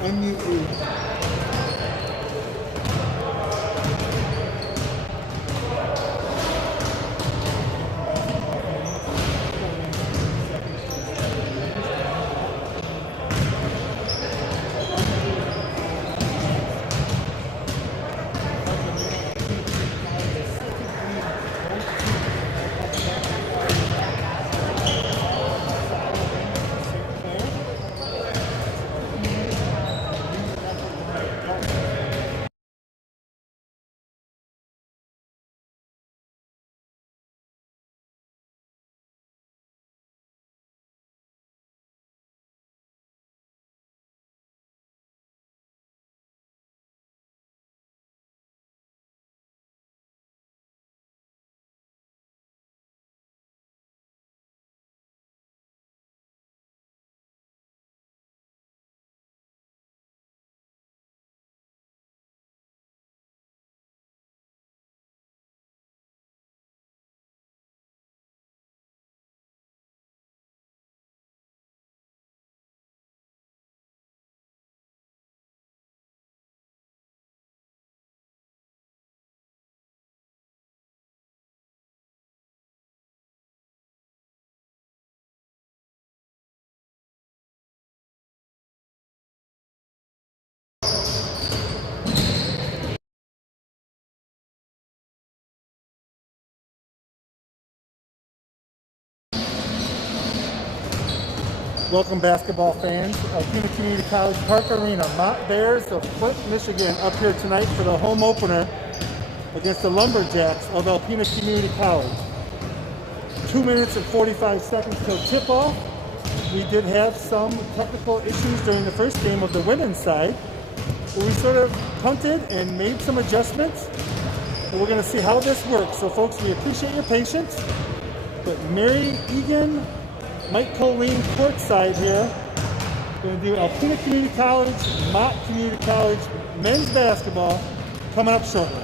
M-U-E. Welcome basketball fans. Alpena Community College Park Arena. Mott Bears of Flint, Michigan up here tonight for the home opener against the Lumberjacks of Alpena Community College. 2 minutes and 45 seconds till tip-off. We did have some technical issues during the first game of the women's side, but we sort of punted and made some adjustments, and we're going to see how this works. So folks, we appreciate your patience, but Mary Egan, Mike Colleen courtside here. We're going to do Alpena Community College, Mott Community College men's basketball coming up shortly.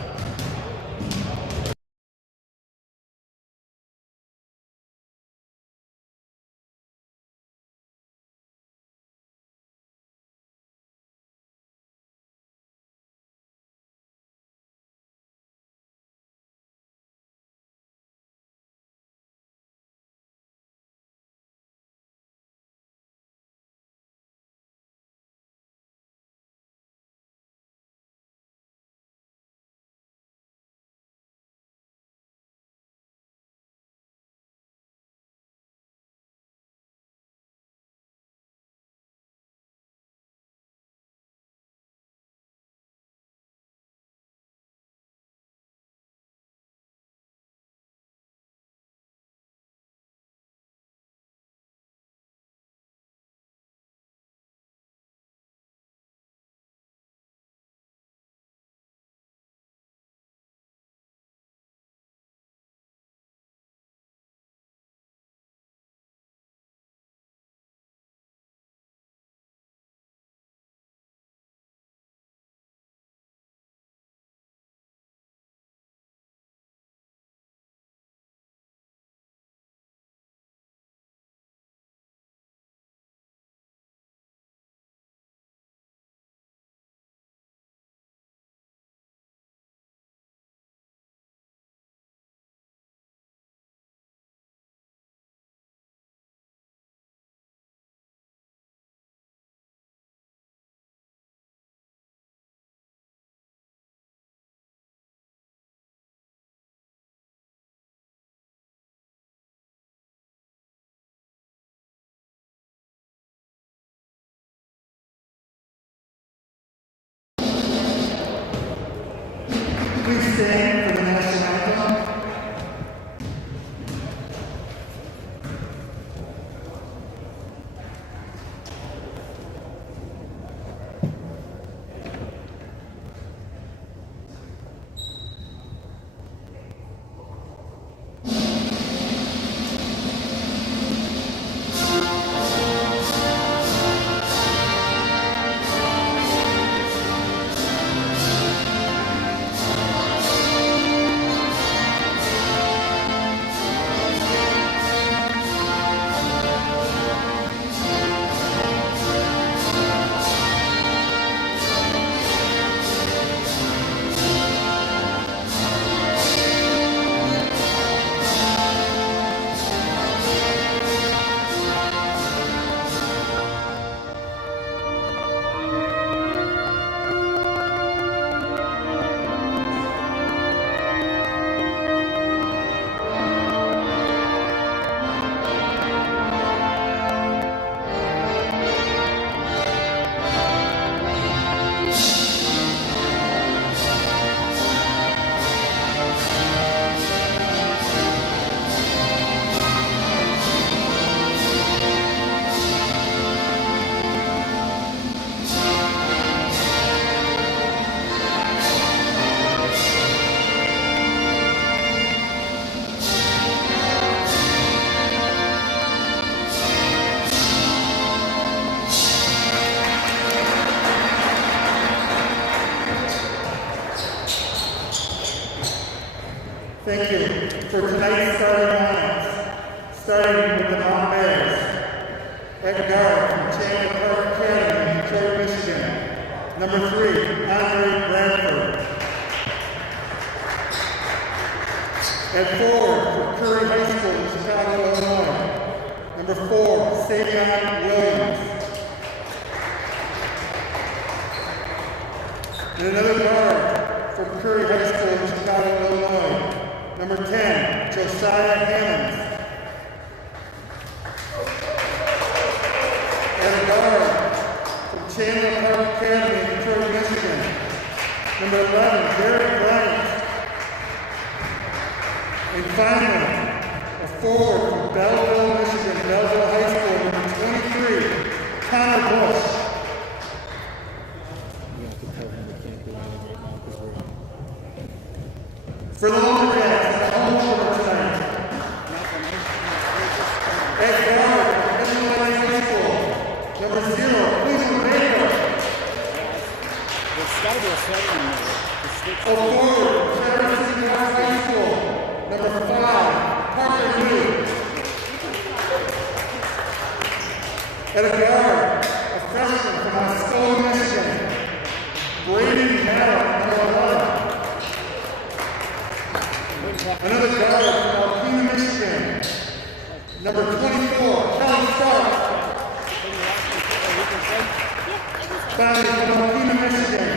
Please stand for the national anthem. Thank you. For tonight's starting lines, starting with the Mott Bears. At guard from Chandler Park Academy, Detroit, Michigan. Number 3, Andre Bradford. At forward for Curry High School in Chicago, Illinois. Number 4, Savion Williams. And another guard from Curry High School in Chicago, Illinois. Number 10, Josiah Hammonds. And a guard from Chandler Park Academy in Detroit, Michigan. Number 11, Derek Bryant. And finally, a forward from Belleville, Michigan, Belleville High School, number 23, Connor Bush. For the Lumberjacks, the home opener tonight. At guard from Illinois High School, number 0, Cleveland Baker. There's got to be a second in there. A forward from Traverse City High School, number 5, Parker New. At a guard, a freshman from Muscatine, Michigan, Brady Maddow, number 11. Another guard from Alpena, Michigan, number 24, Kelly Stark. Finally, from Alpena, Michigan,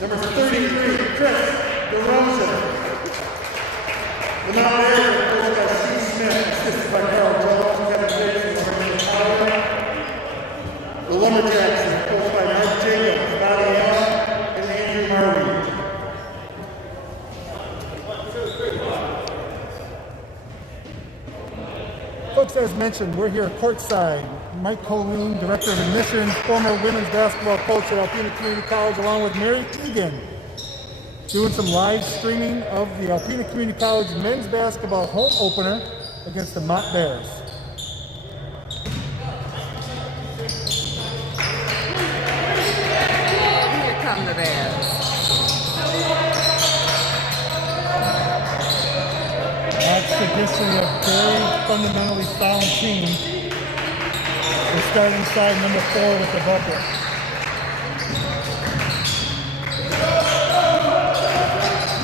number 33, Chris DeRosa. The Mott Bears are coached by Steve Smith, assisted by Carl Jones, Kevin Dixon, and Randy Powell. The Lumberjacks are coached by Mark Jacobs, Bobby Allen, and Andrew Marley. Folks, as mentioned, we're here courtside. Mike Colleen, Director of Admissions, former women's basketball coach at Alpena Community College, along with Mary Keegan, doing some live streaming of the Alpena Community College men's basketball home opener against the Mott Bears. Here come the Bears. That's the history of very fundamentally sound team. We're starting side number 4 with the bucket.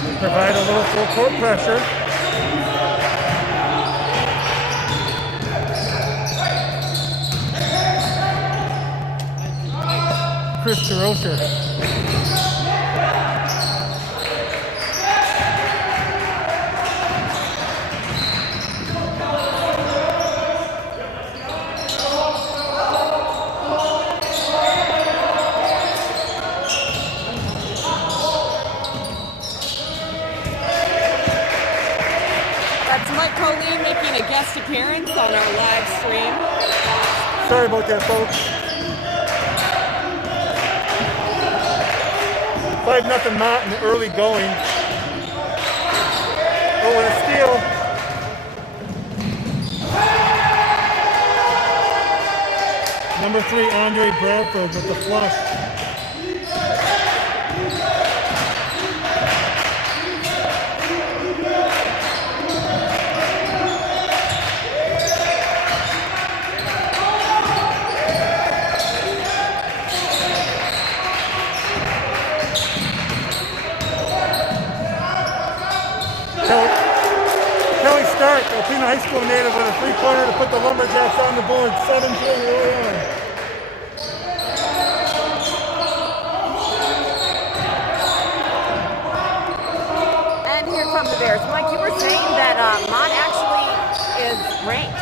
We provide a little full court pressure. Chris DeRosa. Making a guest appearance on our live stream. Sorry about that, folks. 5-0 Mott in the early going. Oh, and a steal. Number 3, Andre Bradford with the flush. Kelly Stark, Alpena High School native, with a 3-pointer to put the Lumberjacks on the board, 7-2 early on. And here come the Bears. Mike, you were saying that Mott actually is ranked.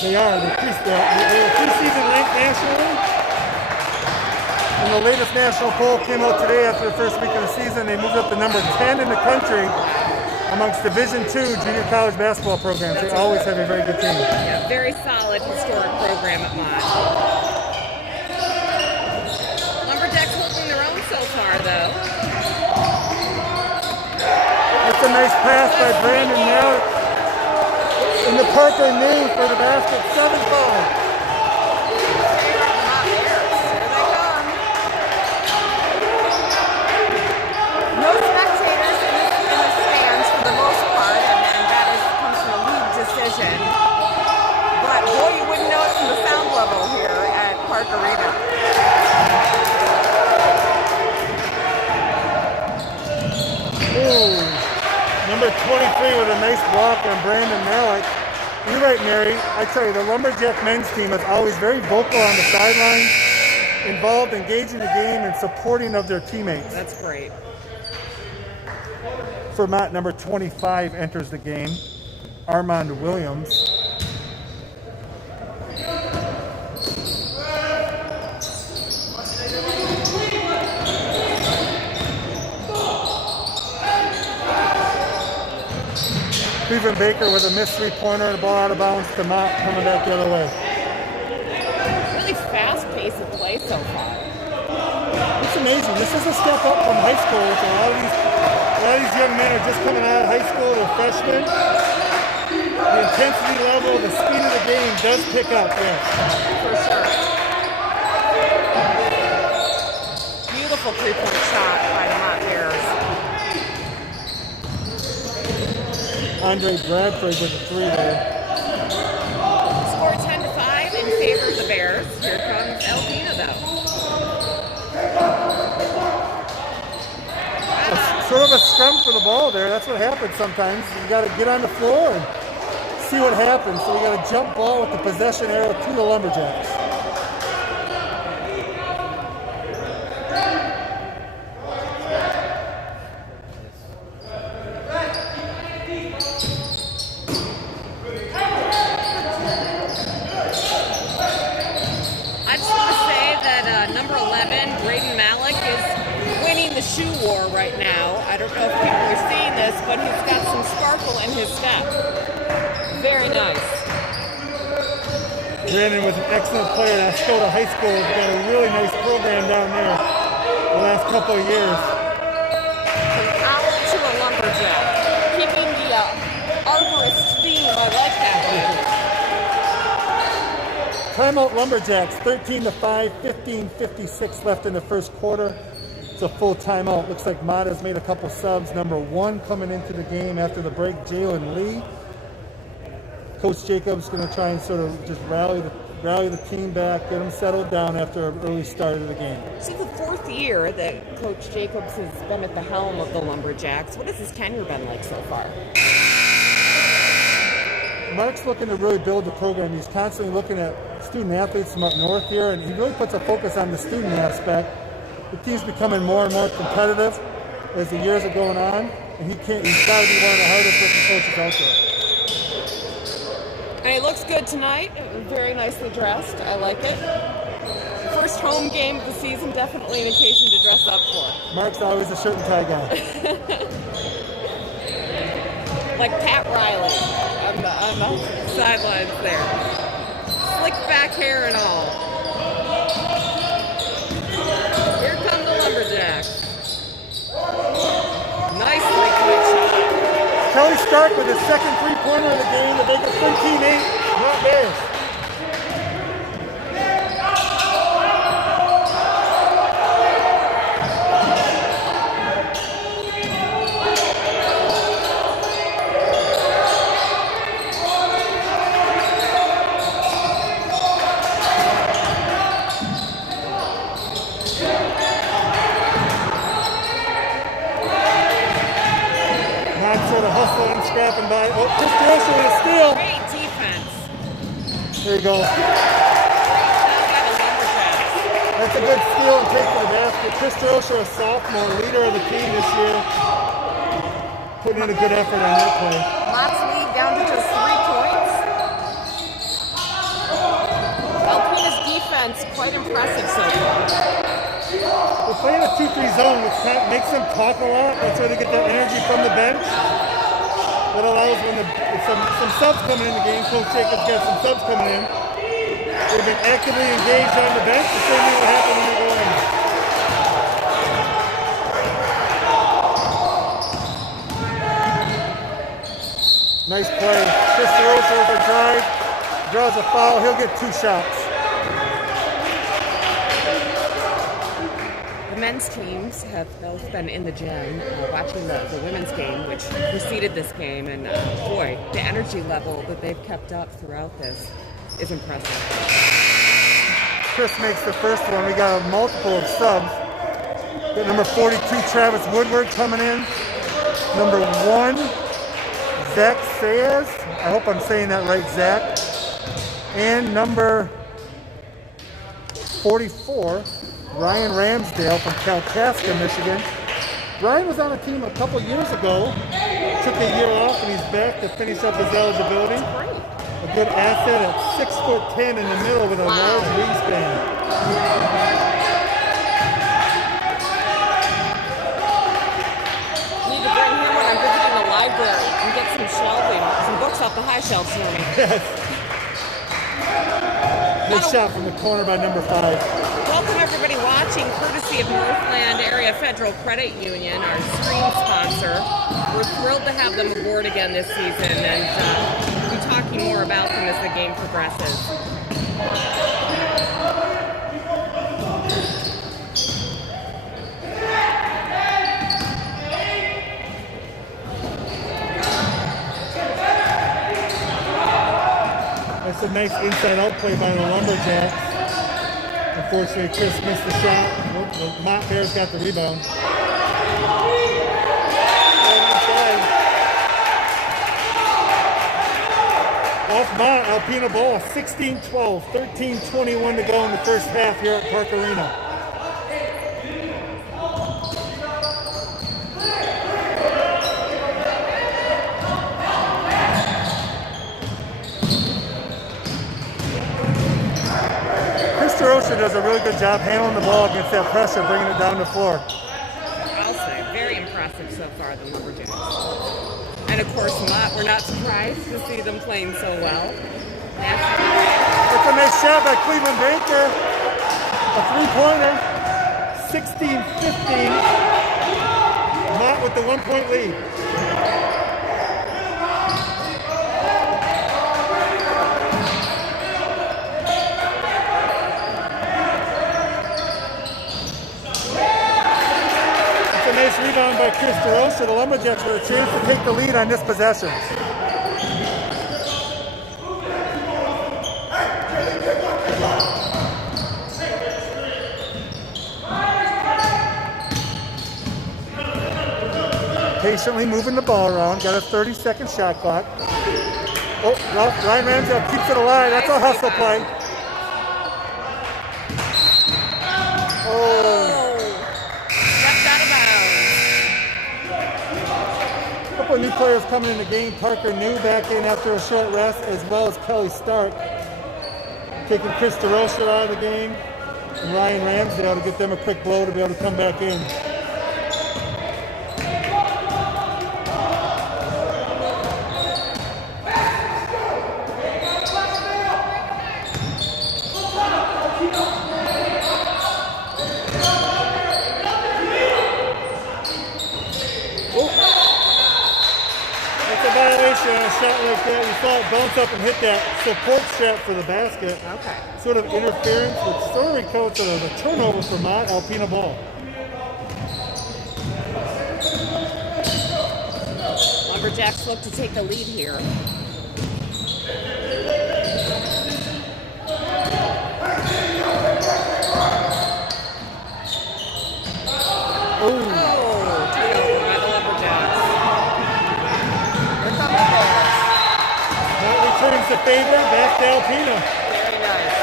They are. They're preseason ranked nationally. And the latest national poll came out today after the first week of the season. They moved up to number 10 in the country amongst Division II junior college basketball programs. They always have a very good team. Yeah, very solid, historic program at Mott. Lumberjacks holding their own so far, though. That's a nice pass by Brandon Mallett. And the Parker New for the basket, 7-5. No spectators in the stands for the most part. 23 with a nice block on Brandon Malik. You're right, Mary. I tell you, the Lumberjack men's team is always very vocal on the sidelines, involved, engaging the game, and supporting of their teammates. That's great. For Mott, number 25 enters the game, Armand Williams. Cleveland Baker with a missed three-pointer and a ball out of bounds to Mott, coming back the other way. Really fast pace of play so far. It's amazing. This is a step up from high school. With a lot of these young men are just coming out of high school. They're freshmen. The intensity level, the speed of the game does pick up. Yeah. For sure. Beautiful three-point shot by the Mott Bears. Andre Bradford with a three there. Score 10-5 in favor of the Bears. Here comes Alpena, though. Sort of a scrum for the ball there. That's what happens sometimes. You got to get on the floor and see what happens. So we got a jump ball with the possession arrow to the Lumberjacks. I just want to say that number 11, Braden Malik, is winning the shoe war right now. I don't know if people are seeing this, but he's got some sparkle in his step. Very nice. Brandon was an excellent player at Ascota High School. He's got a really nice program down there the last couple of years. From college to a lumberjack. Keeping the arborist theme. I like that one. Timeout Lumberjacks, 13-5, 15:56 left in the first quarter. It's a full timeout. Looks like Mott has made a couple subs. Number 1 coming into the game after the break, Jalen Lee. Coach Jacobs going to try and sort of just rally the team back, get them settled down after an early start of the game. This is the 4th year that Coach Jacobs has been at the helm of the Lumberjacks. What has his tenure been like so far? Mark's looking to really build the program. He's constantly looking at student athletes from up north here, and he really puts a focus on the student aspect. The team's becoming more and more competitive as the years are going on, and he's got to be one of the hardest working coaches out there. And he looks good tonight. Very nicely dressed. I like it. First home game of the season, definitely an occasion to dress up for. Mark's always a shirt and tie guy. Like Pat Riley on the sidelines there. Slick back hair and all. Here come the Lumberjacks. Nicely good shot. Kelly Stark with his second three-pointer of the game to make it 13-8. Not Bears. Scrapping by. Oh, Chris DeRosa with a steal. Great defense. There you go. That's a good steal and take to the basket. Chris DeRosa, a sophomore, leader of the team this year. Putting in a good effort on that play. Mott's lead down to just 3 points. Alpena's defense, quite impressive so far. We're playing a 2-3 zone, which kind of makes them talk a lot. That's where they get their energy from the bench. That allows when some subs coming in the game. Coach Jacobs got some subs coming in. They've been actively engaged on the bench. The same thing will happen when they go in. Nice play. Chris DeRosa with a drive. Draws a foul. He'll get 2 shots. The men's teams have both been in the gym watching the women's game, which preceded this game, and boy, the energy level that they've kept up throughout this is impressive. Chris makes the first one. We got a multiple of subs. Got number 42, Travis Woodward, coming in. Number 1, Zach Sayas. I hope I'm saying that right, Zach. And number 44, Ryan Ramsdale from Kalkaska, Michigan. Ryan was on a team a couple years ago, took a year off, and he's back to finish up his eligibility. A good asset at 6'10" in the middle with a large wingspan. Need to bring him when I'm visiting the library and get some shelving, some books off the high shelves for me. Yes. Good shot from the corner by number 5. Welcome everybody watching, courtesy of Northland Area Federal Credit Union, our stream sponsor. We're thrilled to have them aboard again this season, and we'll be talking more about them as the game progresses. That's a nice inside out play by the Lumberjacks. Unfortunately, Chris missed the shot. The Mott Bears got the rebound. Off Mott, Alpena ball, 16-12, 13-21 to go in the first half here at Park Arena. Ocean does a really good job handling the ball against that pressure, bringing it down the floor. I'll say, very impressive so far, the Lumberjacks. And of course, Mott, we're not surprised to see them playing so well. That's a nice shot by Cleveland Baker. A three-pointer, 16-15. Mott with the 1-point lead. Nice rebound by Chris DeRosa. The Lumberjacks with a chance to take the lead on this possession. Patiently moving the ball around. Got a 30-second shot clock. Oh, well, Ryan Ramsdale keeps it alive. That's a hustle play. New players coming in the game. Parker New back in after a short rest, as well as Kelly Stark. Taking Chris DeRosa out of the game and Ryan Ramsdale to get them a quick blow to be able to come back in. Shot like that, you saw it bounce up and hit that support strap for the basket. Okay. Sort of interference, which sort of recounts a turnover for Mott, Alpena ball. Lumberjacks look to take the lead here. Returns the favor back to Alpena. Very nice.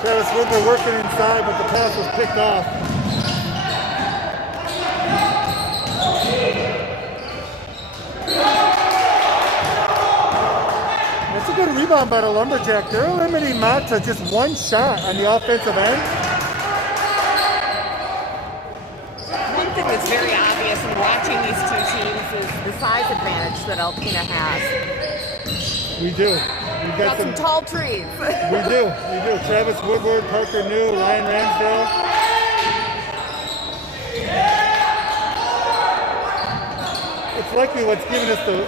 Travis Woodward working inside, but the pass was picked off. That's a good rebound by the Lumberjack. They're limiting Mott to just one shot on the offensive end. One thing that's very obvious in watching these two teams is the size advantage that Alpena has. We do. We've got some tall trees. We do. Travis Woodward, Parker New, Ryan Ramsdale. It's likely what's giving us the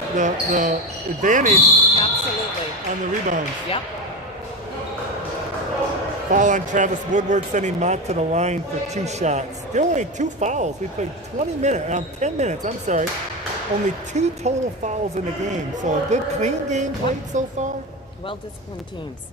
advantage. Absolutely. On the rebounds. Yep. Foul on Travis Woodward, sending Mott to the line for 2 shots. Still only 2 fouls. We played 10 minutes, I'm sorry. Only 2 total fouls in the game. So a good clean game played so far. Well-disciplined teams.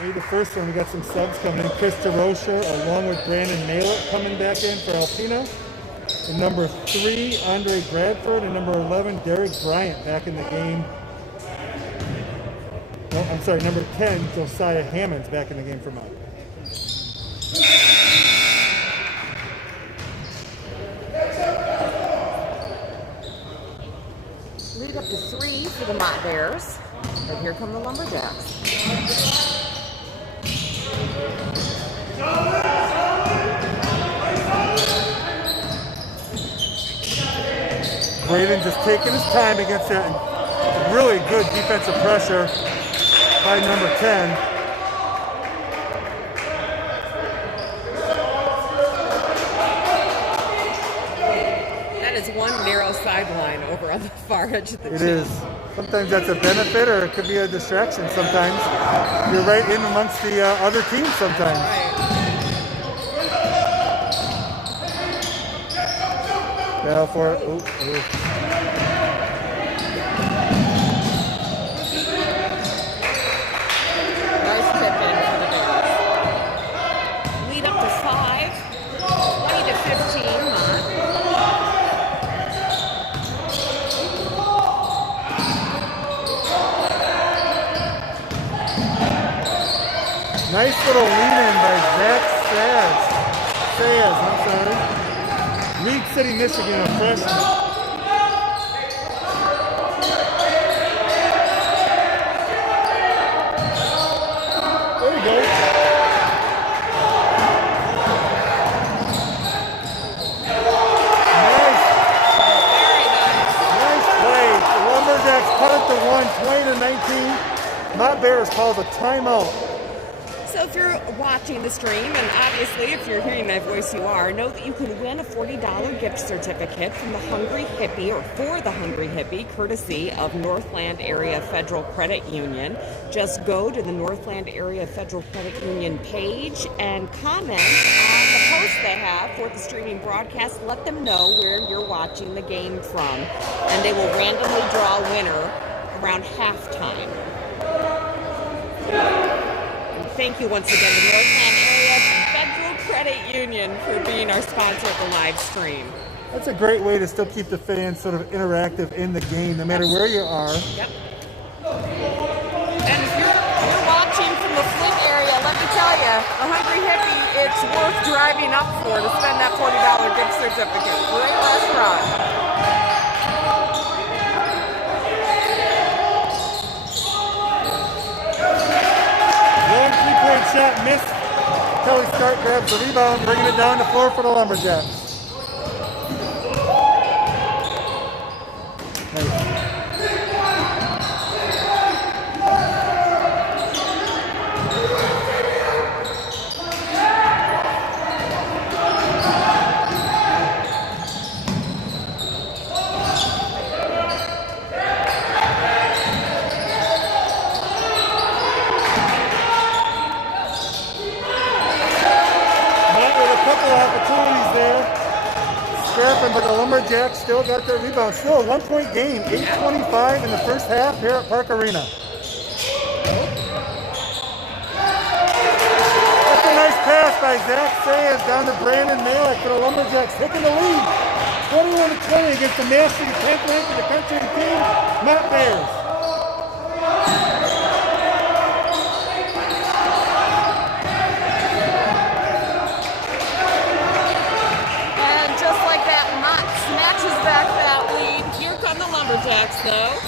Maybe the first one, we got some subs coming in. Chris DeRocher along with Brandon Malett coming back in for Alpena. And number 3, Andre Bradford, and number 11, Derek Bryant back in the game. Oh, I'm sorry, number 10, Josiah Hammond's back in the game for Mott. Lead up to 3 for the Mott Bears. And here come the Lumberjacks. Braden just taking his time against that really good defensive pressure by number 10. That is one narrow sideline over on the far edge of the It gym. is. Sometimes that's a benefit or it could be a distraction sometimes. You're right in amongst the other teams sometimes. Right. Now for it. Ooh. Nice tip in for the Bears. Lead up to 5. 20 to 15, Mott. Nice little lead-in by Zach Sayers, I'm sorry. League City, Michigan, a freshman. There you go. Nice. Very nice. Nice play. The Lumberjacks cut it to 1, 20 to 19. Mott Bears calls a timeout. So if you're watching the stream, and obviously if you're hearing my voice you are, know that you can win a $40 gift certificate from the Hungry Hippie, or for the Hungry Hippie, courtesy of Northland Area Federal Credit Union. Just go to the Northland Area Federal Credit Union page and comment on the post they have for the streaming broadcast. Let them know where you're watching the game from, and they will randomly draw a winner around halftime. Thank you once again to Northland Area Federal Credit Union for being our sponsor of the live stream. That's a great way to still keep the fans sort of interactive in the game, no matter where you are. Yep. And if you're watching from the Flint area, let me tell you, the Hungry Hippie, it's worth driving up for to spend that $40 gift certificate. Great restaurant. Shot missed. Kelly Stark grabs the rebound, bringing it down the floor for the Lumberjacks. Nice. Opportunities there. Scrapping, but the Lumberjacks still got their rebound. Still a 1-point game. 8:25 in the first half here at Park Arena. That's a nice pass by Zach Sayers down to Brandon Malett for the Lumberjacks, taking the lead. 21 to 20 against the Mastery 10th ranked in the country team, Mott Bears. Back that lead. Here come the Lumberjacks, though.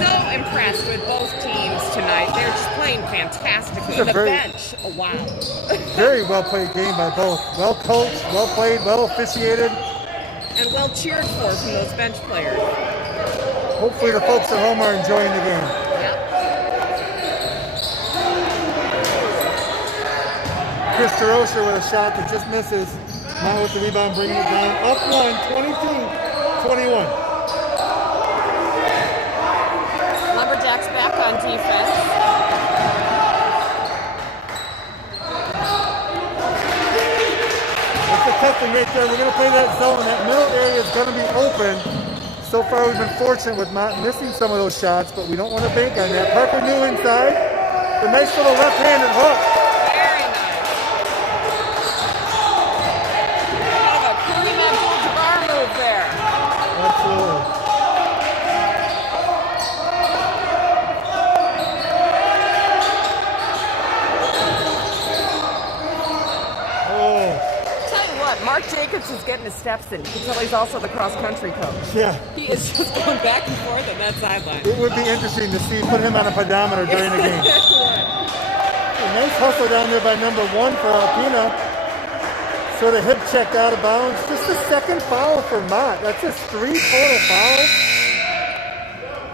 So impressed with both teams tonight. They're just playing fantastically. The bench, oh, wow. Very well played game by both. Well coached, well played, well officiated. And well cheered for from those bench players. Hopefully the folks at home are enjoying the game. Yep. Chris DeRocher with a shot that just misses. Mott with the rebound, bringing it down. Up one, 22-21. Lumberjacks back on defense. That's a tough thing right there. We're going to play that zone. That middle area is going to be open. So far, we've been fortunate with Mott missing some of those shots, but we don't want to bank on that. Parker New inside. A nice little left-handed hook. Very nice. Kind of a Kareem Abdul-Jabbar move there. Absolutely. Mark Jacobs is getting his steps in. You can tell he's also the cross-country coach. Yeah. He is just going back and forth on that sideline. It would be interesting to see, put him on a pedometer during the game. A nice hustle down there by number 1 for Alpena. Sort of hip check out of bounds. Just the second foul for Mott. That's just 3 total fouls.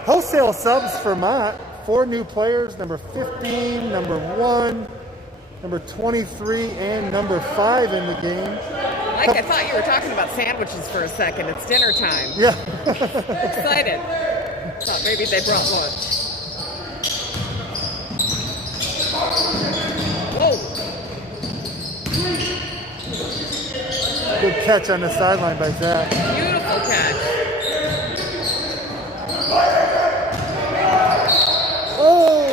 Wholesale subs for Mott. 4 new players, number 15, number 1, number 23, and number 5 in the game. Mike, I thought you were talking about sandwiches for a second. It's dinner time. Yeah. Excited. Thought maybe they brought lunch. Whoa. Good catch on the sideline by Zach. Beautiful catch. Oh!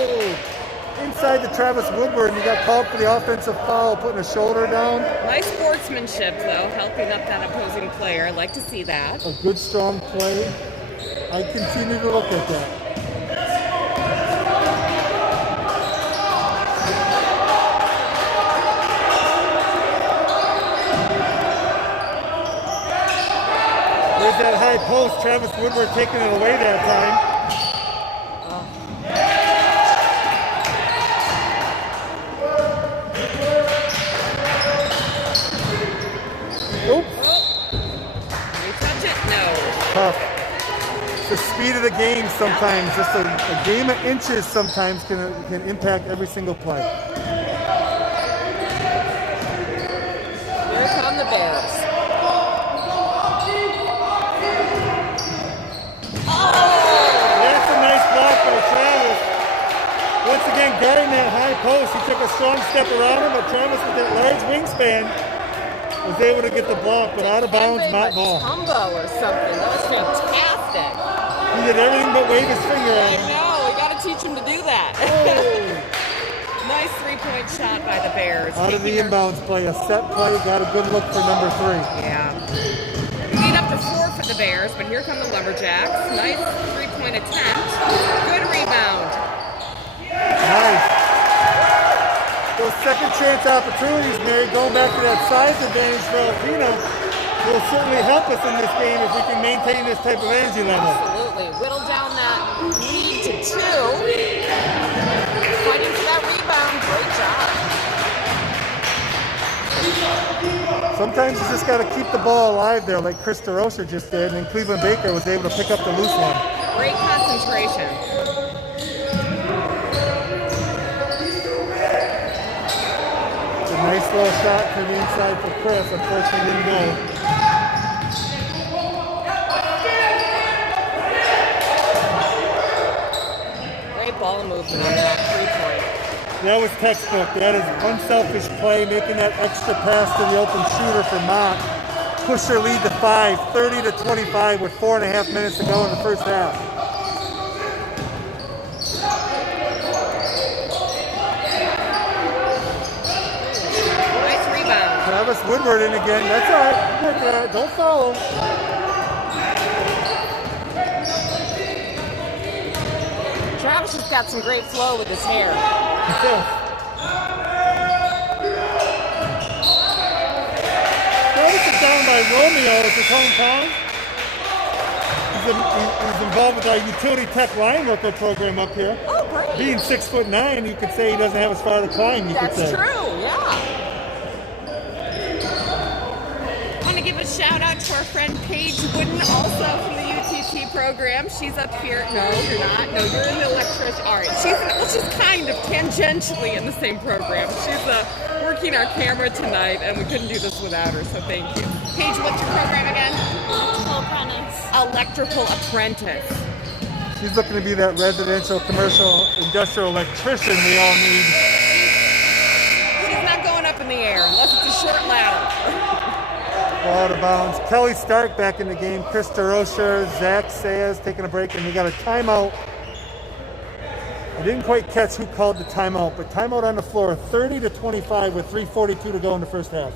Inside the Travis Woodward, and he got called for the offensive foul, putting a shoulder down. Nice sportsmanship, though, helping up that opposing player. I'd like to see that. A good, strong play. I continue to look at that. There's that high post. Travis Woodward taking it away that time. Tough. The speed of the game sometimes, just a game of inches sometimes can impact every single play. Here come the Bears. Oh! That's a nice block by Travis. Once again, guarding that high post, he took a strong step around him, but Travis with that large wingspan was able to get the block, but out of bounds, Mott ball. Combo or something. That was fantastic. He did everything but wave his finger at I him. know. We got to teach him to do that. Oh. Nice three-point shot by the Bears. Out of the inbounds play, a set play, got a good look for number 3. Yeah. Lead up to 4 for the Bears, but here come the Lumberjacks. Nice three-point attempt. Good rebound. Nice. Those second chance opportunities, Mary, going back to that size advantage for Alpena, will certainly help us in this game if we can maintain this type of energy level. Absolutely. Whittle down that lead to 2. Fighting for that rebound. Great job. Sometimes you just got to keep the ball alive there like Chris DeRosa just did, and Cleveland Baker was able to pick up the loose one. Great concentration. Nice little shot to the inside for Chris. Unfortunately, didn't go. Great ball movement on that 3-point. That was textbook. That is unselfish play, making that extra pass to the open shooter for Mott. Push their lead to 5, 30-25 with 4.5 minutes to go in the first half. Travis Woodward in again. That's all right. Don't foul him. Travis has got some great flow with his hair. Travis is down by Romeo at his hometown. He's involved with our utility tech line worker program up here. Oh, great. Being 6'9", you could say he doesn't have as far to climb. That's true, yeah. Give a shout out to our friend Paige Wooden, also from the UTT program. She's up here. No, you're not. No, you're in the electrician. All right, she's kind of tangentially in the same program. She works working our camera tonight, and we couldn't do this without her, so thank you. Paige, what's your program again? Electrical Apprentice. She's looking to be that residential, commercial, industrial electrician we all need. She's not going up in the air unless it's a short ladder. Ball out of bounds. Kelly Stark back in the game. Chris DeRocher, Zach Sayas taking a break, and we got a timeout. I didn't quite catch who called the timeout, but timeout on the floor, 30-25 with 3:42 to go in the first half.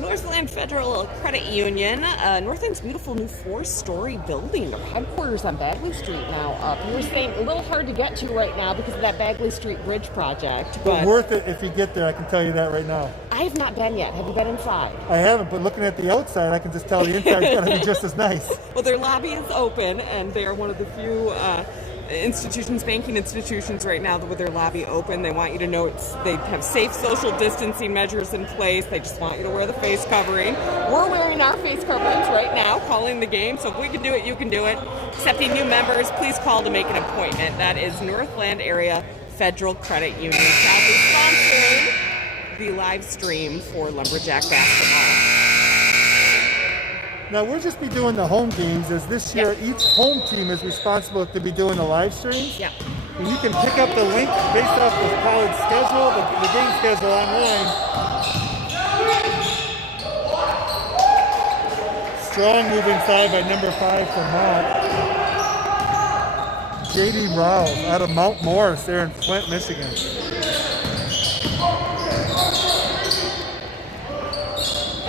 Northland Federal Credit Union, Northland's beautiful new 4-story building. Their headquarters on Bagley Street now up. You were saying a little hard to get to right now because of that Bagley Street Bridge project. But worth it if you get there, I can tell you that right now. I have not been yet. Have you been inside? I haven't, but looking at the outside, I can just tell the inside's going to be just as nice. Well, their lobby is open, and they are one of the few banking institutions right now with their lobby open. They want you to know they have safe social distancing measures in place. They just want you to wear the face covering. We're wearing our face coverings right now, calling the game. So if we can do it, you can do it. Accepting new members, please call to make an appointment. That is Northland Area Federal Credit Union, proudly sponsoring the live stream for Lumberjack basketball. Now, we'll just be doing the home games, as this year each home team is responsible to be doing the live streams. Yeah. And you can pick up the link based off the college schedule, the game schedule online. Strong move inside by number 5 for Mott. J.D. Rouse out of Mount Morris there in Flint, Michigan.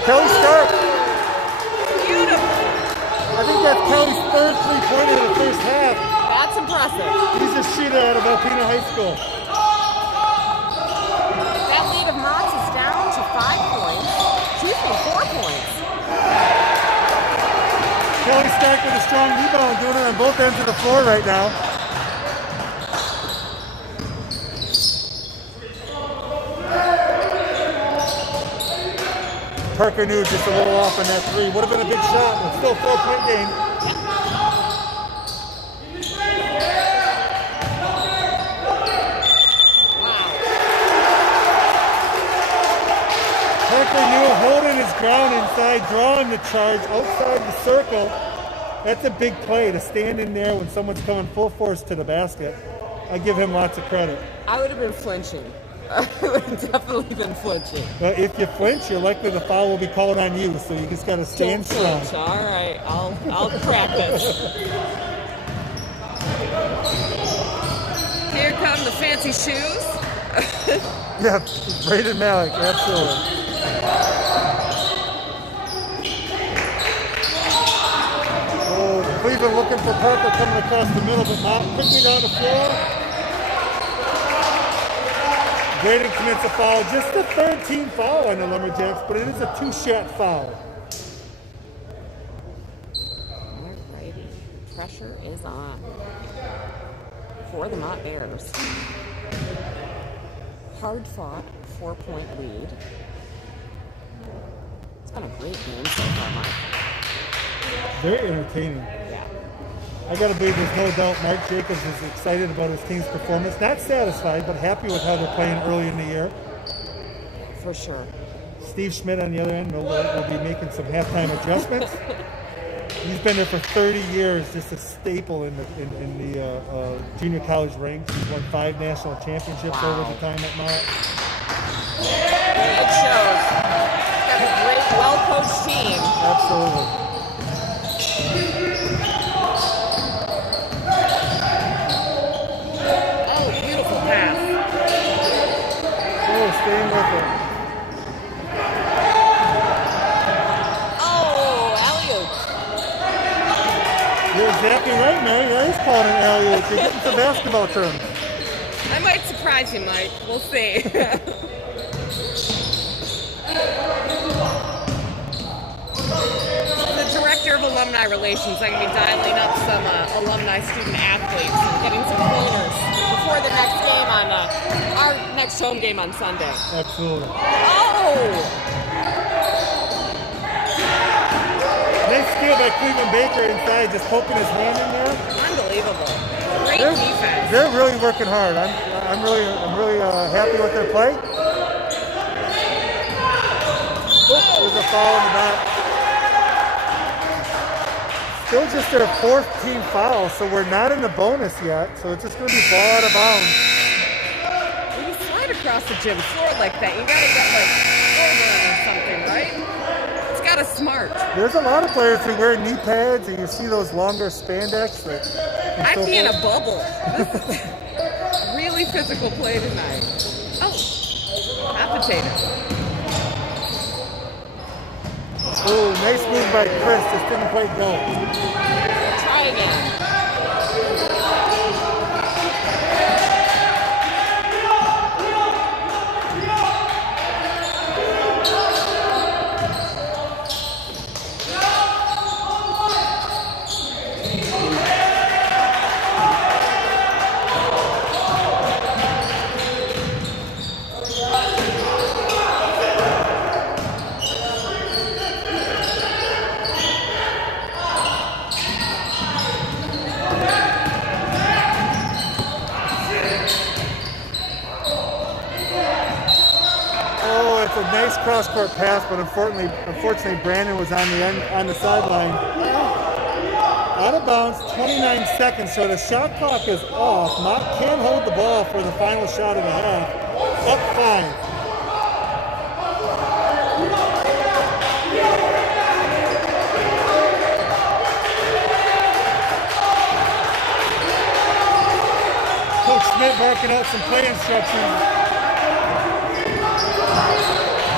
Kelly Stark. I think that's Kelly's third three-pointer in the first half. That's impressive. He's a shooter out of Alpena High School. That lead of Mott's is down to 5 points. Excuse me, 4 points. Kelly Stark with a strong rebound, doing it on both ends of the floor right now. Parker knew just a little off on that three. Would have been a big shot, but still 4-point game. Parker knew holding his ground inside, drawing the charge outside the circle. That's a big play to stand in there when someone's coming full force to the basket. I give him lots of credit. I would have been flinching. I would have definitely been flinching. Well, if you flinch, you're likely the foul will be called on you, so you just got to stand strong. All right, I'll practice. Here come the fancy shoes. Yeah, Braden Malik, absolutely. Oh, Cleveland looking for Parker coming across the middle, but not quickly down the floor. Braden commits a foul, just the 3rd team foul on the Lumberjacks, but it is a 2-shot foul. Alrighty, pressure is on for the Mott Bears. Hard fought 4-point lead. It's been a great game so far, Mike. Very entertaining. Yeah. I got to believe there's no doubt Mark Jacobs is excited about his team's performance. Not satisfied, but happy with how they're playing early in the year. For sure. Steve Schmidt on the other end will be making some halftime adjustments. He's been there for 30 years, just a staple in the junior college ranks. He's won 5 national championships over the time at Mott. It shows. Got a great, well-coached team. Absolutely. Staying with it. Oh, alley-oop. You're exactly right, Mary. Yeah, he's calling an alley-oop. You're getting some basketball terms. I might surprise you, Mike. We'll see. The director of alumni relations, I'm going to be dialing up some alumni student athletes and getting some pointers before the next game on our next home game on Sunday. Absolutely. Oh! Nice steal by Cleveland Baker inside, just poking his hand in there. Unbelievable. Great defense. They're really working hard. I'm really happy with their play. foul in the back. Still just their 4th team foul, so we're not in the bonus yet. So it's just going to be ball out of bounds. When you slide across the gym floor like that, you got to get like shoulder or something, right? It's got to smart. There's a lot of players who wear knee pads, and you see those longer spandex. I'd be in a bubble. This is really physical play tonight. Oh, hot potato. Oh, nice move by Chris. Just didn't quite go. Try again. A nice cross-court pass, but unfortunately, Brandon was on the sideline. Out of bounds, 29 seconds, so the shot clock is off. Mott can hold the ball for the final shot of the half. Up 5. Coach Schmidt marking out some play instructions.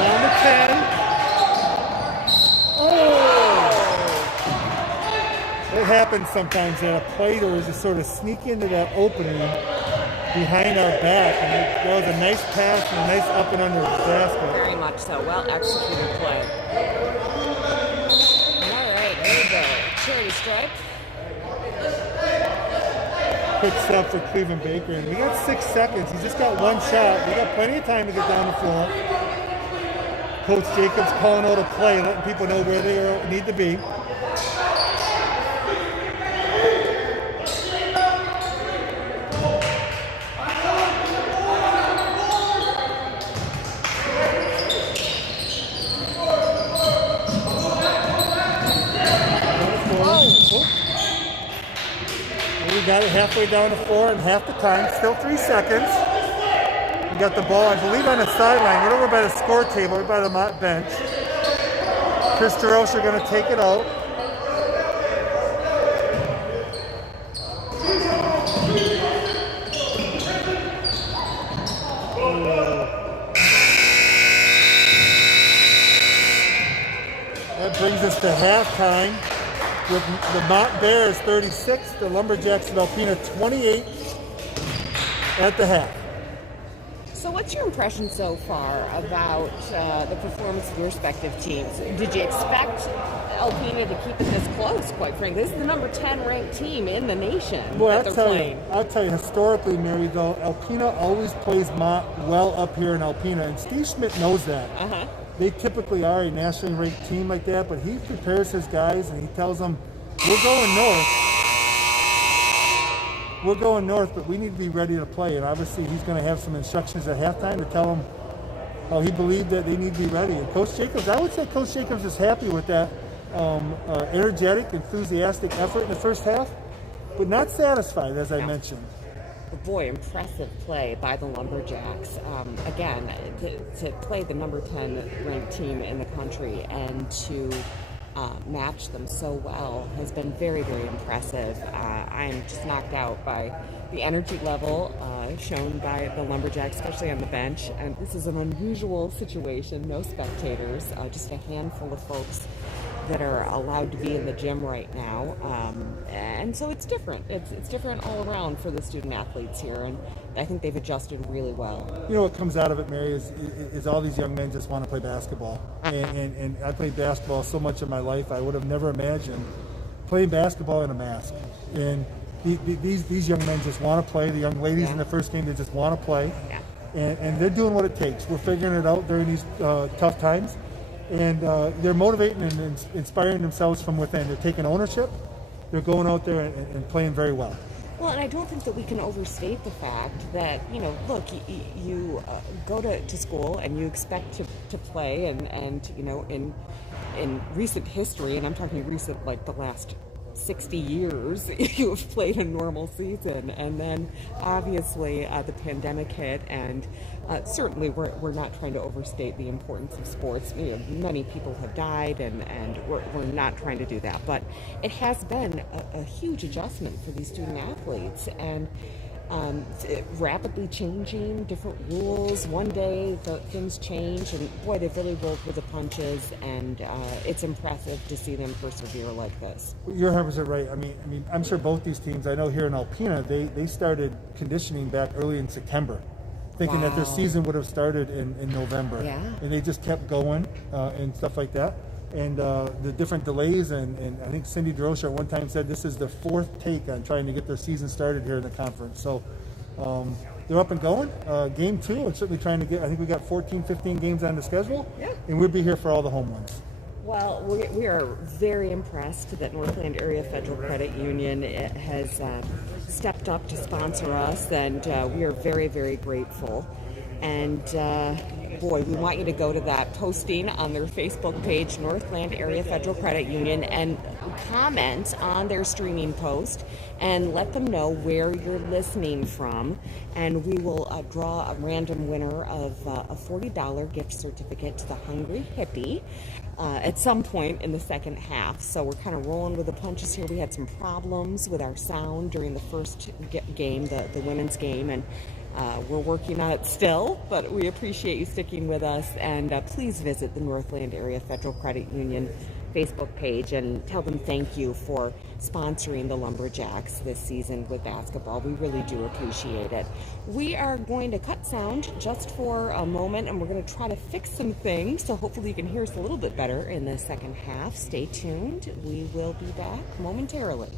Down to 10. Oh! It happens sometimes that a player is just sort of sneak into that opening behind our back. And that was a nice pass and a nice up and under basket. Very much so. Well executed play. All right, here we go. Charity stripe. Quick step for Cleveland Baker. And we got 6 seconds. He's just got one shot. We got plenty of time to get down the floor. Coach Jacobs calling out a play, letting people know where they need to be. We got it halfway down the floor and half the time. Still 3 seconds. We got the ball, I believe, on the sideline. We're over by the score table, we're by the Mott bench. Chris DeRoche are going to take it out. That brings us to halftime with the Mott Bears 36, the Lumberjacks of Alpena 28 at the half. So what's your impression so far about the performance of your respective teams? Did you expect Alpena to keep it this close, quite frankly? This is the number 10 ranked team in the nation that they're playing. I'll tell you, historically, Mary, though, Alpena always plays Mott well up here in Alpena, and Steve Schmidt knows that. Uh-huh. They typically are a nationally ranked team like that, but he prepares his guys and he tells them, we're going north. We're going north, but we need to be ready to play. And obviously he's going to have some instructions at halftime to tell them how he believed that they need to be ready. And Coach Jacobs, I would say Coach Jacobs is happy with that energetic, enthusiastic effort in the first half, but not satisfied, as I mentioned. Boy, impressive play by the Lumberjacks. Again, to play the number 10 ranked team in the country and to match them so well has been very, very impressive. I'm just knocked out by the energy level shown by the Lumberjacks, especially on the bench. And this is an unusual situation, no spectators, just a handful of folks that are allowed to be in the gym right now, and so it's different. It's different all around for the student athletes here, and I think they've adjusted really well. You know what comes out of it, Mary, is all these young men just want to play basketball, and I played basketball so much of my life. I would have never imagined playing basketball in a mask, and these young men just want to play. The young ladies in the first game, they just want to play, and they're doing what it takes. We're figuring it out during these tough times. And they're motivating and inspiring themselves from within. They're taking ownership. They're going out there and playing very well. Well, and I don't think that we can overstate the fact that, look, you go to school and you expect to play, and in recent history, and I'm talking recent like the last 60 years, you have played a normal season. And then obviously the pandemic hit, and certainly we're not trying to overstate the importance of sports. Many people have died, and we're not trying to do that. But it has been a huge adjustment for these student athletes. And rapidly changing, different rules. One day things change, and boy, they've really rolled with the punches, and it's impressive to see them persevere like this. You're 100% right. I'm sure both these teams. I know here in Alpena, they started conditioning back early in September, thinking that their Wow. season would have started in November. Yeah. And they just kept going and stuff like that. And the different delays, and I think Cindy DeRocha at one time said this is the fourth take on trying to get their season started here in the conference. So they're up and going. Game 2, and certainly trying to get, I think we got 14, 15 games on the schedule. Yeah. And we'll be here for all the home ones. Well, we are very impressed that Northland Area Federal Credit Union has stepped up to sponsor us, and we are very, very grateful. And boy, we want you to go to that posting on their Facebook page, Northland Area Federal Credit Union, and comment on their streaming post and let them know where you're listening from. And we will draw a random winner of a $40 gift certificate to the Hungry Hippie at some point in the second half. So we're kind of rolling with the punches here. We had some problems with our sound during the first game, the women's game, and we're working on it still, but we appreciate you sticking with us. And please visit the Northland Area Federal Credit Union Facebook page and tell them thank you for sponsoring the Lumberjacks this season with basketball. We really do appreciate it. We are going to cut sound just for a moment, and we're going to try to fix some things, so hopefully you can hear us a little bit better in the second half. Stay tuned. We will be back momentarily.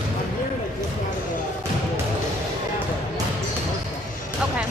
I'm here like just out of the Okay.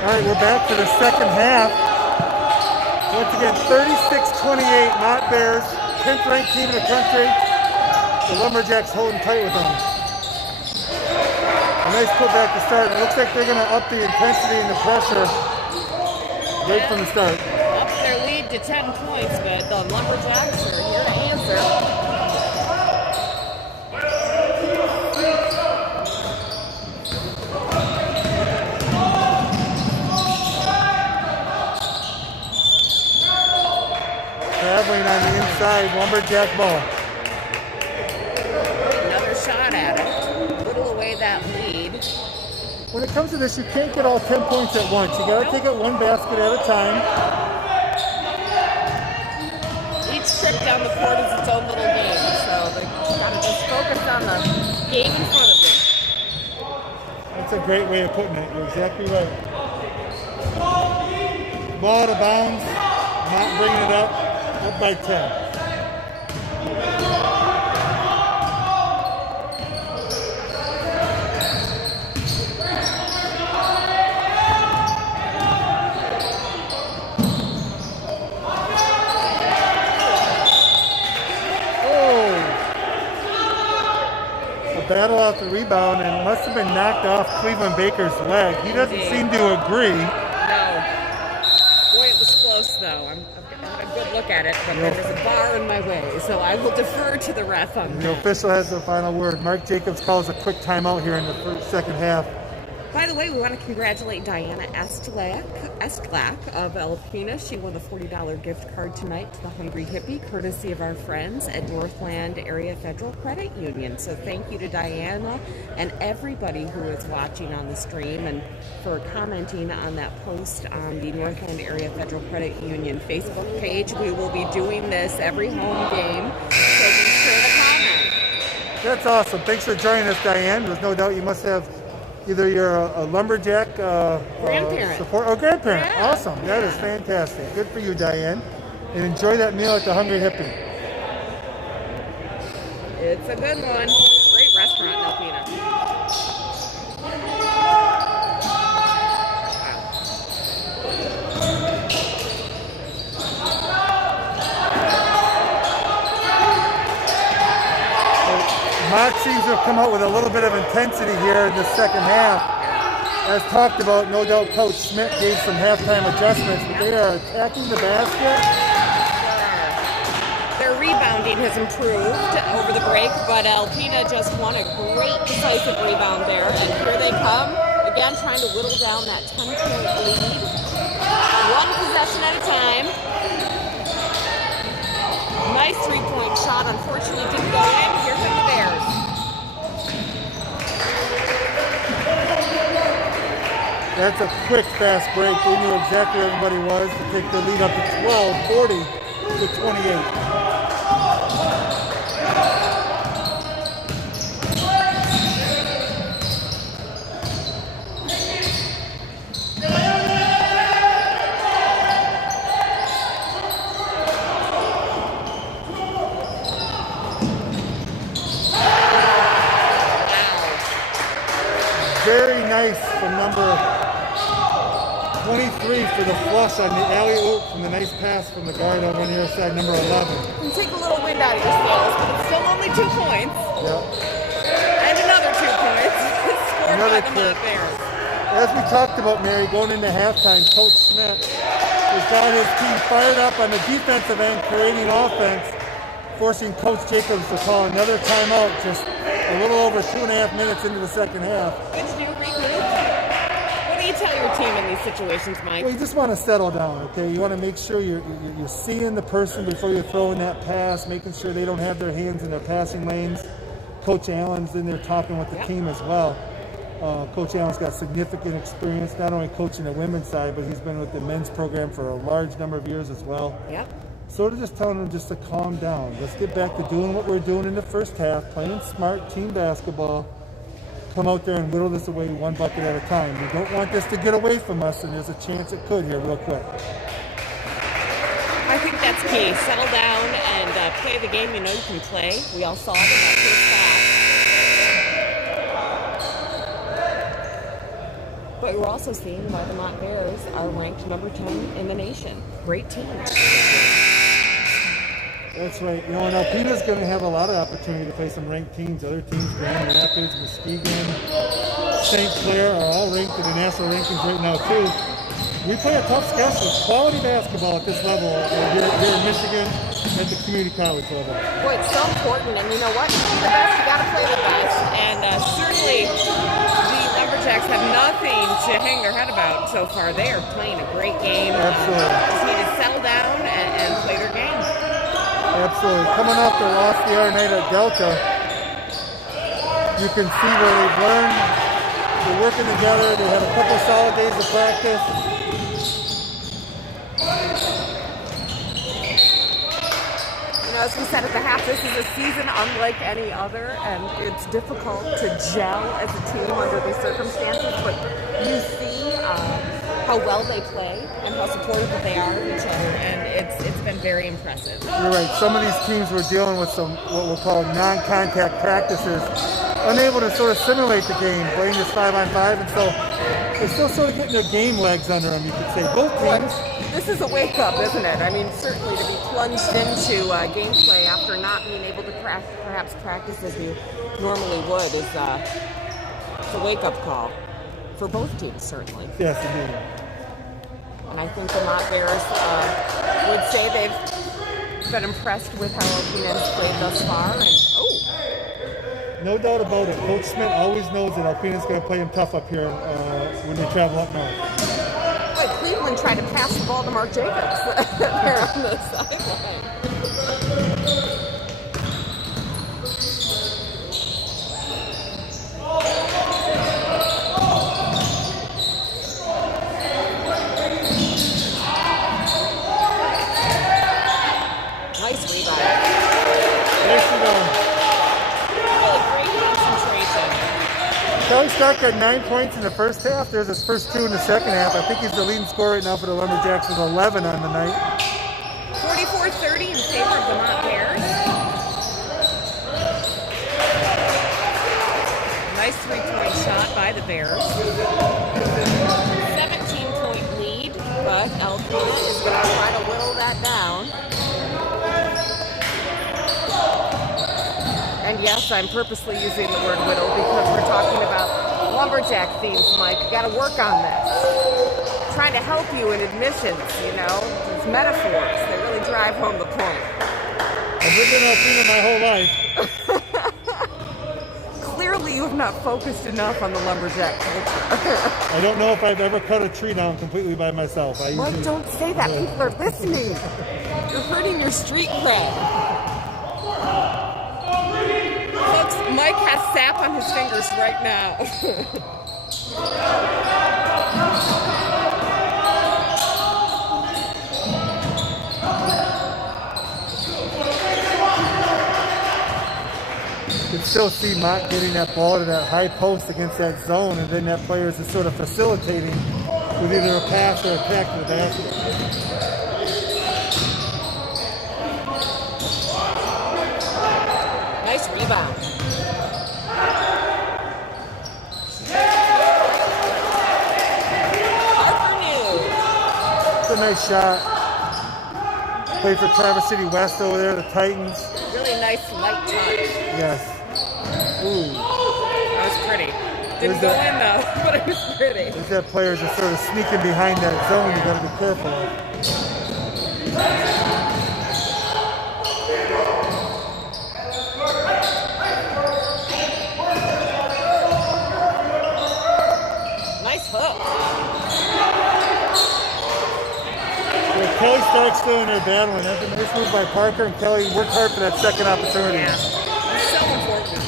All right, we're back to the second half. Once again, 36-28, Mott Bears, 10th ranked team in the country. The Lumberjacks holding tight with them. A nice putback to start. It looks like they're going to up the intensity and the pressure right from the start. Up their lead to 10 points, but the Lumberjacks are here to answer. Traveling on the inside, Lumberjack ball. Another shot at it. Whittle away that lead. When it comes to this, you can't get all 10 points at once. You got to take it one basket at a time. Each trip down the court is its own little game, so they got to just focus on the game in front of them. That's a great way of putting it. You're exactly right. Ball out of bounds, not bringing it up by 10. Battle out the rebound and must have been knocked off Cleveland Baker's leg. He doesn't seem to agree. No. Boy, it was close though. I've got a good look at it, but there's a bar in my way, so I will defer to the ref on that. The official has the final word. Mark Jacobs calls a quick timeout here in the second half. By the way, we want to congratulate Diana Estlak of Alpena. She won the $40 gift card tonight to the Hungry Hippie, courtesy of our friends at Northland Area Federal Credit Union. So thank you to Diana and everybody who is watching on the stream and for commenting on that post on the Northland Area Federal Credit Union Facebook page. We will be doing this every home game, so be sure to comment. That's awesome. Thanks for joining us, Diane. There's no doubt you must have either you're a lumberjack grandparent support or grandparent. Yeah. Awesome. That is fantastic. Good for you, Diane. And enjoy that meal at the Hungry Hippie. It's a good one. Great restaurant in Alpena. Mott seems to have come out with a little bit of intensity here in the second half. As talked about, no doubt Coach Schmidt gave some halftime adjustments, but they are attacking the basket. Their rebounding has improved over the break, but Alpena just won a great decisive rebound there. And here they come, again trying to whittle down that 10-point lead. One possession at a time. Nice three-point shot, unfortunately didn't go in. Here come the Bears. That's a quick, fast break. They knew exactly where everybody was to take the lead up to 12, 40 to 28. Very nice from number 23 for the flush on the alley-oop from the nice pass from the guard over on the other side, number 11. You can take a little wind out of your sails, but it's still only 2 points. Yep. by quick the here. Mott Bears. As we talked about, Mary, going into halftime, Coach Smith has got his team fired up on the defensive end, creating offense, forcing Coach Jacobs to call another timeout just a little over 2.5 minutes into the second half. Good to do, regroup. What do you tell your team in these situations, Mike? Well, you just want to settle down, okay? You want to make sure you're seeing the person before you're throwing that pass, making sure they don't have their hands in their passing lanes. Coach Allen's in there talking with the team as well. Coach Allen's got significant experience, not only coaching the women's side, but he's been with the men's program for a large number of years as well. Yep. So they're just telling them just to calm down. Let's get back to doing what we're doing in the first half, playing smart team basketball. Come out there and whittle this away one bucket at a time. We don't want this to get away from us, and there's a chance it could here real quick. I think that's key. Settle down and play the game you know you can play. We all saw it in that first half. But we're also seeing why the Mott Bears are ranked number 10 in the nation. Great team. That's right. You know, and Alpena's going to have a lot of opportunity to play some ranked teams. Other teams, Grand Rapids, Muskegon, St. Clair are all ranked in the national rankings right now, too. We play a tough schedule. Quality basketball at this level here in Michigan at the community college level. Boy, it's so important. And you know what? To be the best, you got to play the best. And certainly the Lumberjacks have nothing to hang their head about so far. They are playing a great game. Absolutely. Just need to settle down and play their game. Absolutely. Coming off their loss the other night at Delta, you can see where they've learned. They're working together. They had a couple solid days of practice. You know, as we said at the half, this is a season unlike any other, and it's difficult to gel as a team under these circumstances, but you see how well they play and how supportive they are of each other, and it's been very impressive. You're right. Some of these teams were dealing with some what we'll call non-contact practices, unable to sort of simulate the game, playing this 5-on-5, and so they're still sort of getting their game legs under them, you could say. Both teams. This is a wake-up, isn't it? I mean, certainly to be plunged into gameplay after not being able to perhaps practice as you normally would is it's a wake-up call for both teams, certainly. Yes, indeed. And I think the Mott Bears would say they've been impressed with how Alpena has played thus far. And no doubt about it. Coach Smith always knows that Alpena's going to play him tough up here when they travel up north. But Cleveland tried to pass the ball to Mark Jacobs there on the sideline. Nice rebound. Really great concentration. Kelly Stark had 9 points in the first half. There's his first 2 in the second half. I think he's the leading scorer right now for the Lumberjacks with 11 on the night. 44-30 in favor of the Mott Bears. Nice three-point shot by the Bears. 17-point lead, but Alpena is going to try to whittle that down. And yes, I'm purposely using the word whittle because we're talking about Lumberjack themes, Mike. You got to work on this. Trying to help you in admissions, you know. It's metaphors. They really drive home the point. I've lived in Alpena my whole life. Clearly, you have not focused enough on the Lumberjack culture. I don't know if I've ever cut a tree down completely by myself. Mike, don't say that. People are listening. You're hurting your street cred. Folks, Mike has sap on his fingers right now. You can still see Mott getting that ball to that high post against that zone, and then that player is just sort of facilitating with either a pass or a attack to the basket. Nice rebound. It's a nice shot. Played for Traverse City West over there, the Titans. Really nice light touch. Yes. Ooh. That was pretty. Didn't go in though, but it was pretty. There's that player just sort of sneaking behind that zone. You got to be careful of. Nice hook. Kelly Stark's still in there battling. That's a nice move by Parker, and Kelly worked hard for that second opportunity. Yeah, it's so important.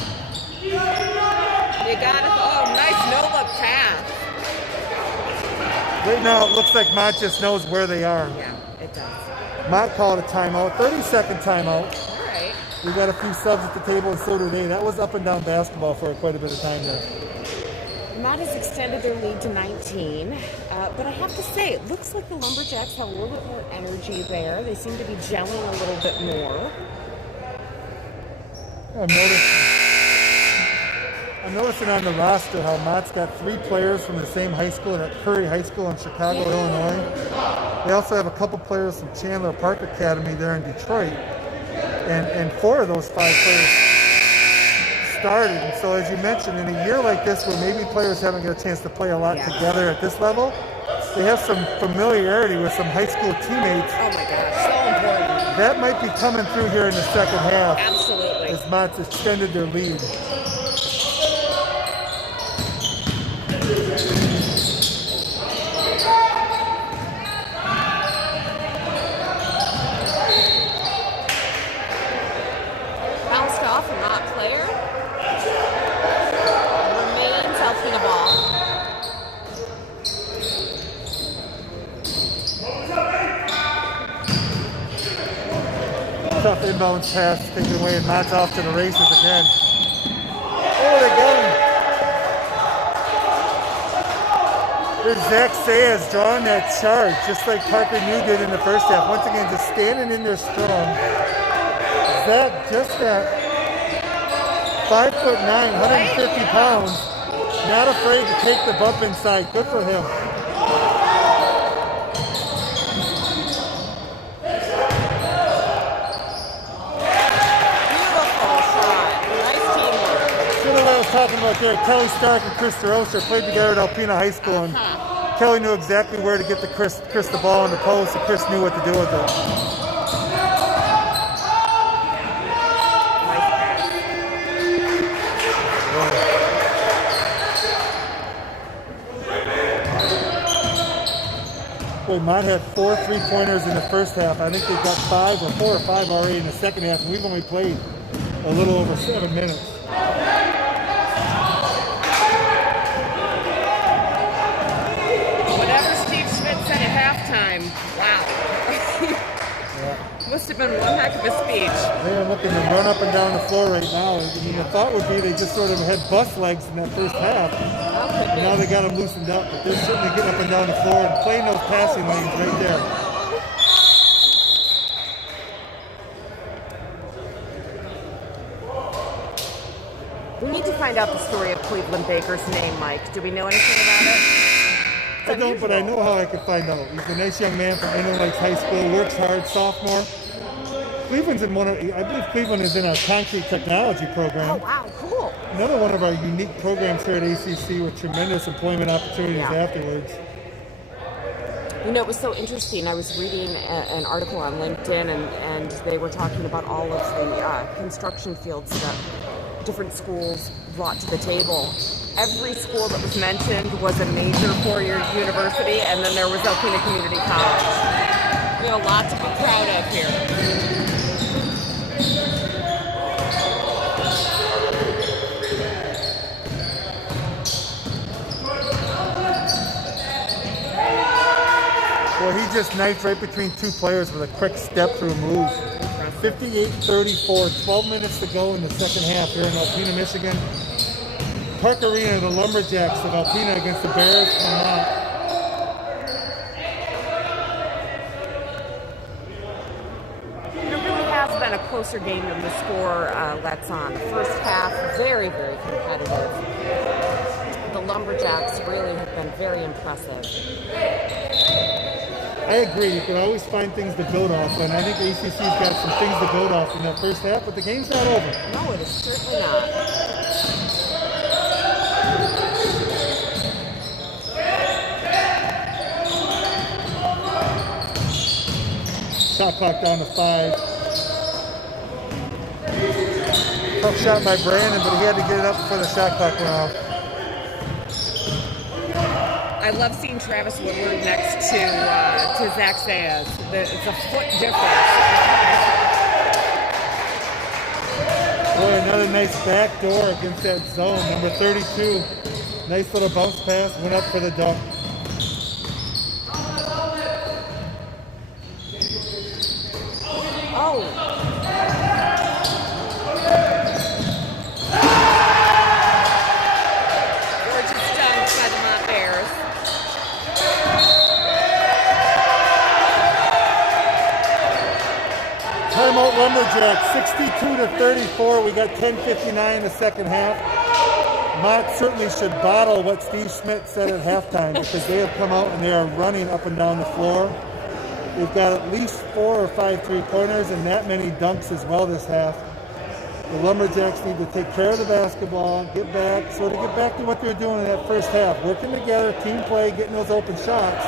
You got it. Oh, nice no-look pass. Right now, it looks like Mott just knows where they are. Yeah, it does. Mott called a timeout, 30-second timeout. All right. We got a few subs at the table, and so do they. That was up and down basketball for quite a bit of time there. Mott has extended their lead to 19, but I have to say, it looks like the Lumberjacks have a little bit more energy there. They seem to be gelling a little bit more. I'm noticing on the roster how Mott's got 3 players from the same high school at Curry High School in Chicago, Illinois. They also have a couple players from Chandler Park Academy there in Detroit. And 4 of those 5 players started. And so as you mentioned, in a year like this where maybe players haven't got a chance to play a lot together at this level, they have some familiarity with some high school teammates. Oh my gosh, so important. That might be coming through here in the second half. Absolutely. As Mott's extended their lead. Bounced off a Mott player. Remains Alpena ball. Tough inbounds pass taken away, and Mott's off to the races again. Oh, they got him. There's Zach Sayers drawing that charge, just like Parker New did in the first half. Once again, just standing in there strong. Zach just at 5'9", 150 pounds, not afraid to take the bump inside. Good for him. Talking about there, Kelly Stark and Chris DeRosa played together at Alpena High School, and Kelly knew exactly where to get Chris the ball in the post, and Chris knew what to do with it. Boy, Mott had 4 3-pointers in the first half. I think they've got 5 or 4 or 5 already in the second half, and we've only played a little over 7 minutes. Halftime. Wow. Must have been one heck of a speech. They are looking to run up and down the floor right now. I mean, the thought would be they just sort of had bust legs in that first half. And now they got them loosened up. But they're certainly getting up and down the floor and playing those passing lanes right there. We need to find out the story of Cleveland Baker's name, Mike. Do we know anything about it? I don't, but I know how I can find out. He's a nice young man from Inner Lakes High School, works hard, sophomore. Cleveland's in I believe Cleveland is in our concrete technology program. Oh, wow, cool. Another one of our unique programs here at ACC with tremendous employment opportunities afterwards. You know, it was so interesting. I was reading an article on LinkedIn, and they were talking about all of the construction fields that different schools brought to the table. Every school that was mentioned was a major four-year university, and then there was Alpena Community College. We have a lot to be proud of here. Well, he just knifed right between 2 players with a quick step-through move. 58-34, 12 minutes to go in the second half here in Alpena, Michigan. Park Arena, the Lumberjacks of Alpena against the Bears and Mott. It really has been a closer game than the score lets on. The first half, very, very competitive. The Lumberjacks really have been very impressive. I agree. You can always find things to build off, and I think ACC's got some things to build off in that first half, but the game's not over. No, it is certainly not. clock down to 5. Tough shot by Brandon, but he had to get it up before the shot clock went off. I love seeing Travis Woodward next to Zach Sayas. It's a foot difference. Boy, another nice back door against that zone. Number 32. Nice little bounce pass. Went up for the dunk. Oh. Gorgeous dunk by the Mott Bears. Timeout Lumberjacks, 62-34. We got 10:59 in the second half. Mott certainly should bottle what Steve Schmidt said at halftime because they have come out and they are running up and down the floor. They've got at least 4 or 5 three-pointers and that many dunks as well this half. The Lumberjacks need to take care of the basketball, get back to what they were doing in that first half. Working together, team play, getting those open shots.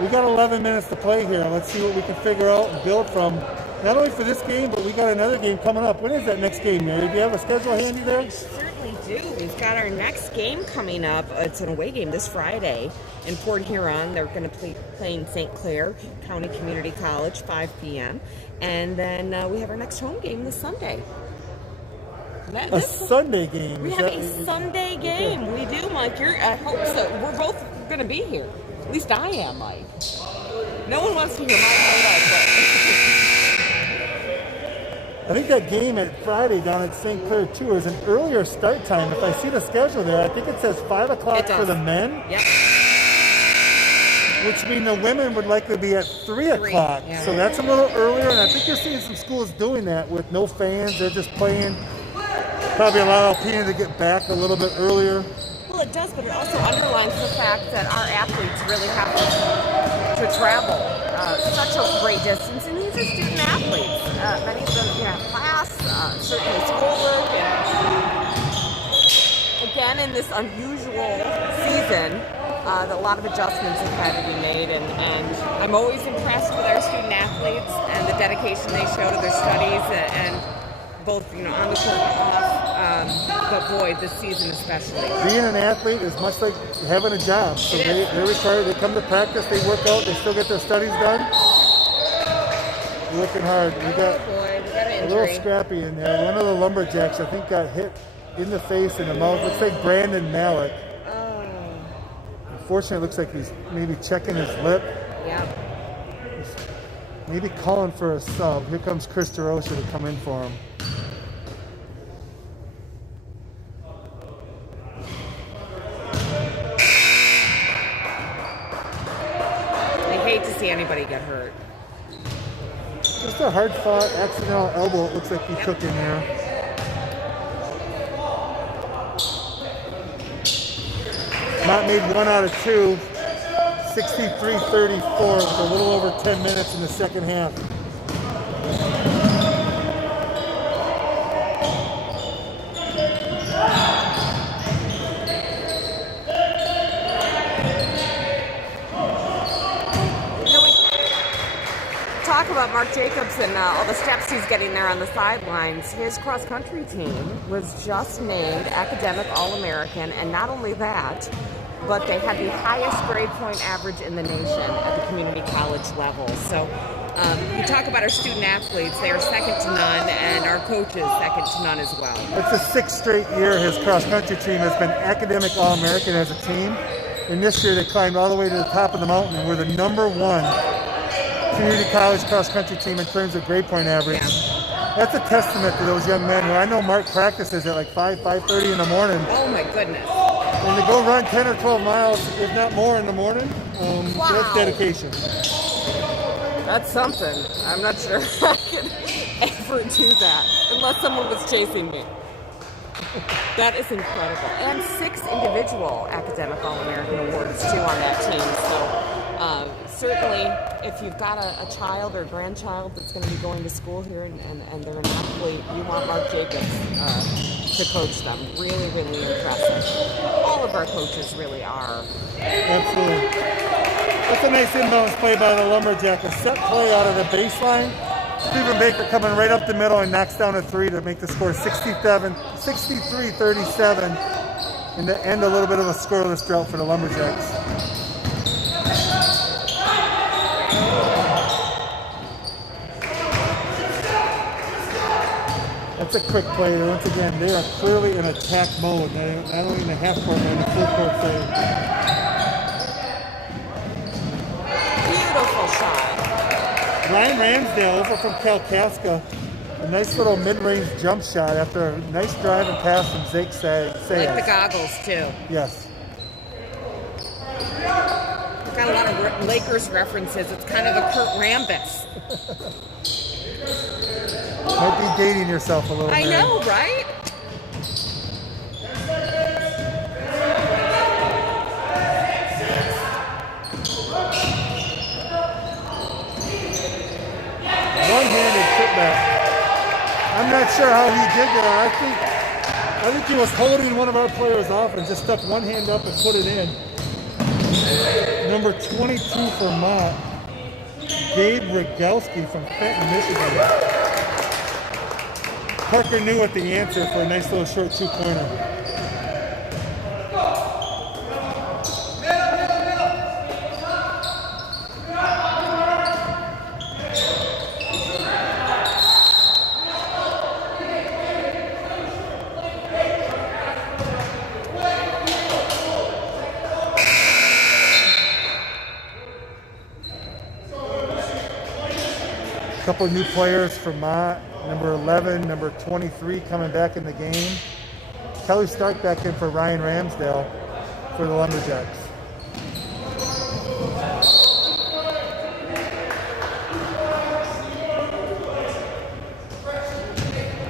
We got 11 minutes to play here. Let's see what we can figure out and build from. Not only for this game, but we got another game coming up. When is that next game, Mary? Do you have a schedule handy there? We certainly do. We've got our next game coming up. It's an away game this Friday in Port Huron. They're going to play in St. Clair County Community College, 5 p.m. And then we have our next home game this Sunday. Sunday game? We have a Sunday game. Okay. We do, Mike. I hope so. We're both going to be here. At least I am, Mike. No one wants to hear Mike I think that game at Friday down at St. Clair, too, is an earlier start time. If I see the schedule there, I think it says 5 o'clock for the men. Yep. Which means the women would likely be at 3 o'clock. Yeah. So that's a little earlier, and I think you're seeing some schools doing that with no fans. They're just playing. Probably allow Alpena to get back a little bit earlier. Well, it does, but it also underlines the fact that our athletes really have to travel such a great distance, and these are student athletes. Many of them have class, certainly schoolwork, and again, in this unusual season, a lot of adjustments have had to be made, and I'm always impressed with our student athletes and the dedication they show to their studies, and both on the court and off. But boy, this season especially. Being an athlete is much like having a job. So they're required. They come to practice, they work out, they still get their studies done. Working hard. We got a little scrappy in there. One of the Lumberjacks, I think, got hit in the face and the mouth. Looks like Brandon Malik. Oh. Unfortunately, it looks like he's maybe checking his lip. Yeah. Maybe calling for a sub. Here comes Chris DeRosa to come in for him. To see anybody get hurt. Just a hard-fought accidental elbow it looks like he took in there. Mott made 1 out of 2. 63-34 with a little over 10 minutes in the second half. About Mark Jacobs and all the steps he's getting there on the sidelines. His cross-country team was just named Academic All-American, and not only that, but they had the highest grade point average in the nation at the community college level. So you talk about our student athletes, they are second to none, and our coaches second to none as well. It's the 6th straight year his cross-country team has been Academic All-American as a team, and this year they climbed all the way to the top of the mountain and were the #1 community college cross-country team in terms of grade point average. Yeah. That's a testament to those young men who I know Mark practices at like 5:30 in the morning. Oh my goodness. And to go run 10 or 12 miles, if not more, in the morning, wow. That's dedication. That's something. I'm not sure I could ever do that unless someone was chasing me. That is incredible. And 6 individual Academic All-American awards too on that team. So certainly, if you've got a child or grandchild that's going to be going to school here and they're an athlete, you want Mark Jacobs to coach them. Really, really impressive. All of our coaches really are. Absolutely. That's a nice inbounds play by the Lumberjack. A set play out of the baseline. Stephen Baker coming right up the middle and knocks down a three to make the score 63-37 and to end a little bit of a scoreless drought for the Lumberjacks. That's a quick play. Once again, they are clearly in attack mode, not only in the half court, but in the full court play. Beautiful shot. Ryan Ramsdale over from Kalkaska. A nice little mid-range jump shot after a nice drive and pass from Zake Sayers. Like the goggles, too. Yes. Got a lot of Lakers references. It's kind of a Kurt Rambis. Might be dating yourself a little bit. I know, right? One-handed putback. I'm not sure how he did that. I think he was holding one of our players off and just stuck one hand up and put it in. Number 22 for Mott, Gabe Rogalski from Fenton, Michigan. Parker knew what the answer for a nice little short two-pointer. Couple new players for Mott. Number 11, number 23 coming back in the game. Kelly Stark back in for Ryan Ramsdale for the Lumberjacks.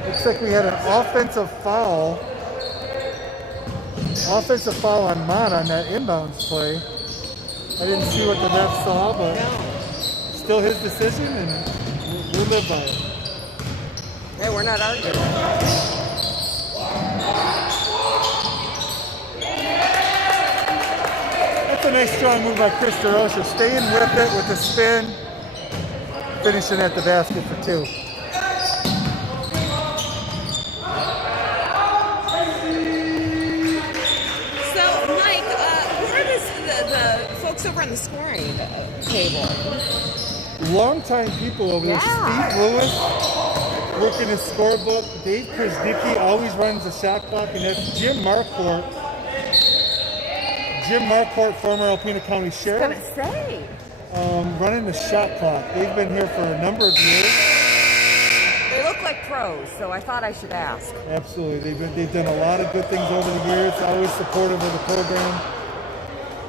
Looks like we had an offensive foul. Offensive foul on Mott on that inbounds play. I didn't see what the ref saw, but still his decision, and we'll live by it. Hey, we're not arguing. That's a nice strong move by Chris DeRocha. Staying with it with the spin. Finishing at the basket for two. So, Mike, where is the folks over on the scoring table? Longtime people over there. Yeah. Steve Lewis working his scorebook. Dave Krasnicki always runs the shot clock, and that's Jim Marquardt. Jim Marquardt, former Alpena County Sheriff. I was gonna say. Running the shot clock. They've been here for a number of years. They look like pros, so I thought I should ask. Absolutely. They've done a lot of good things over the years. Always supportive of the program.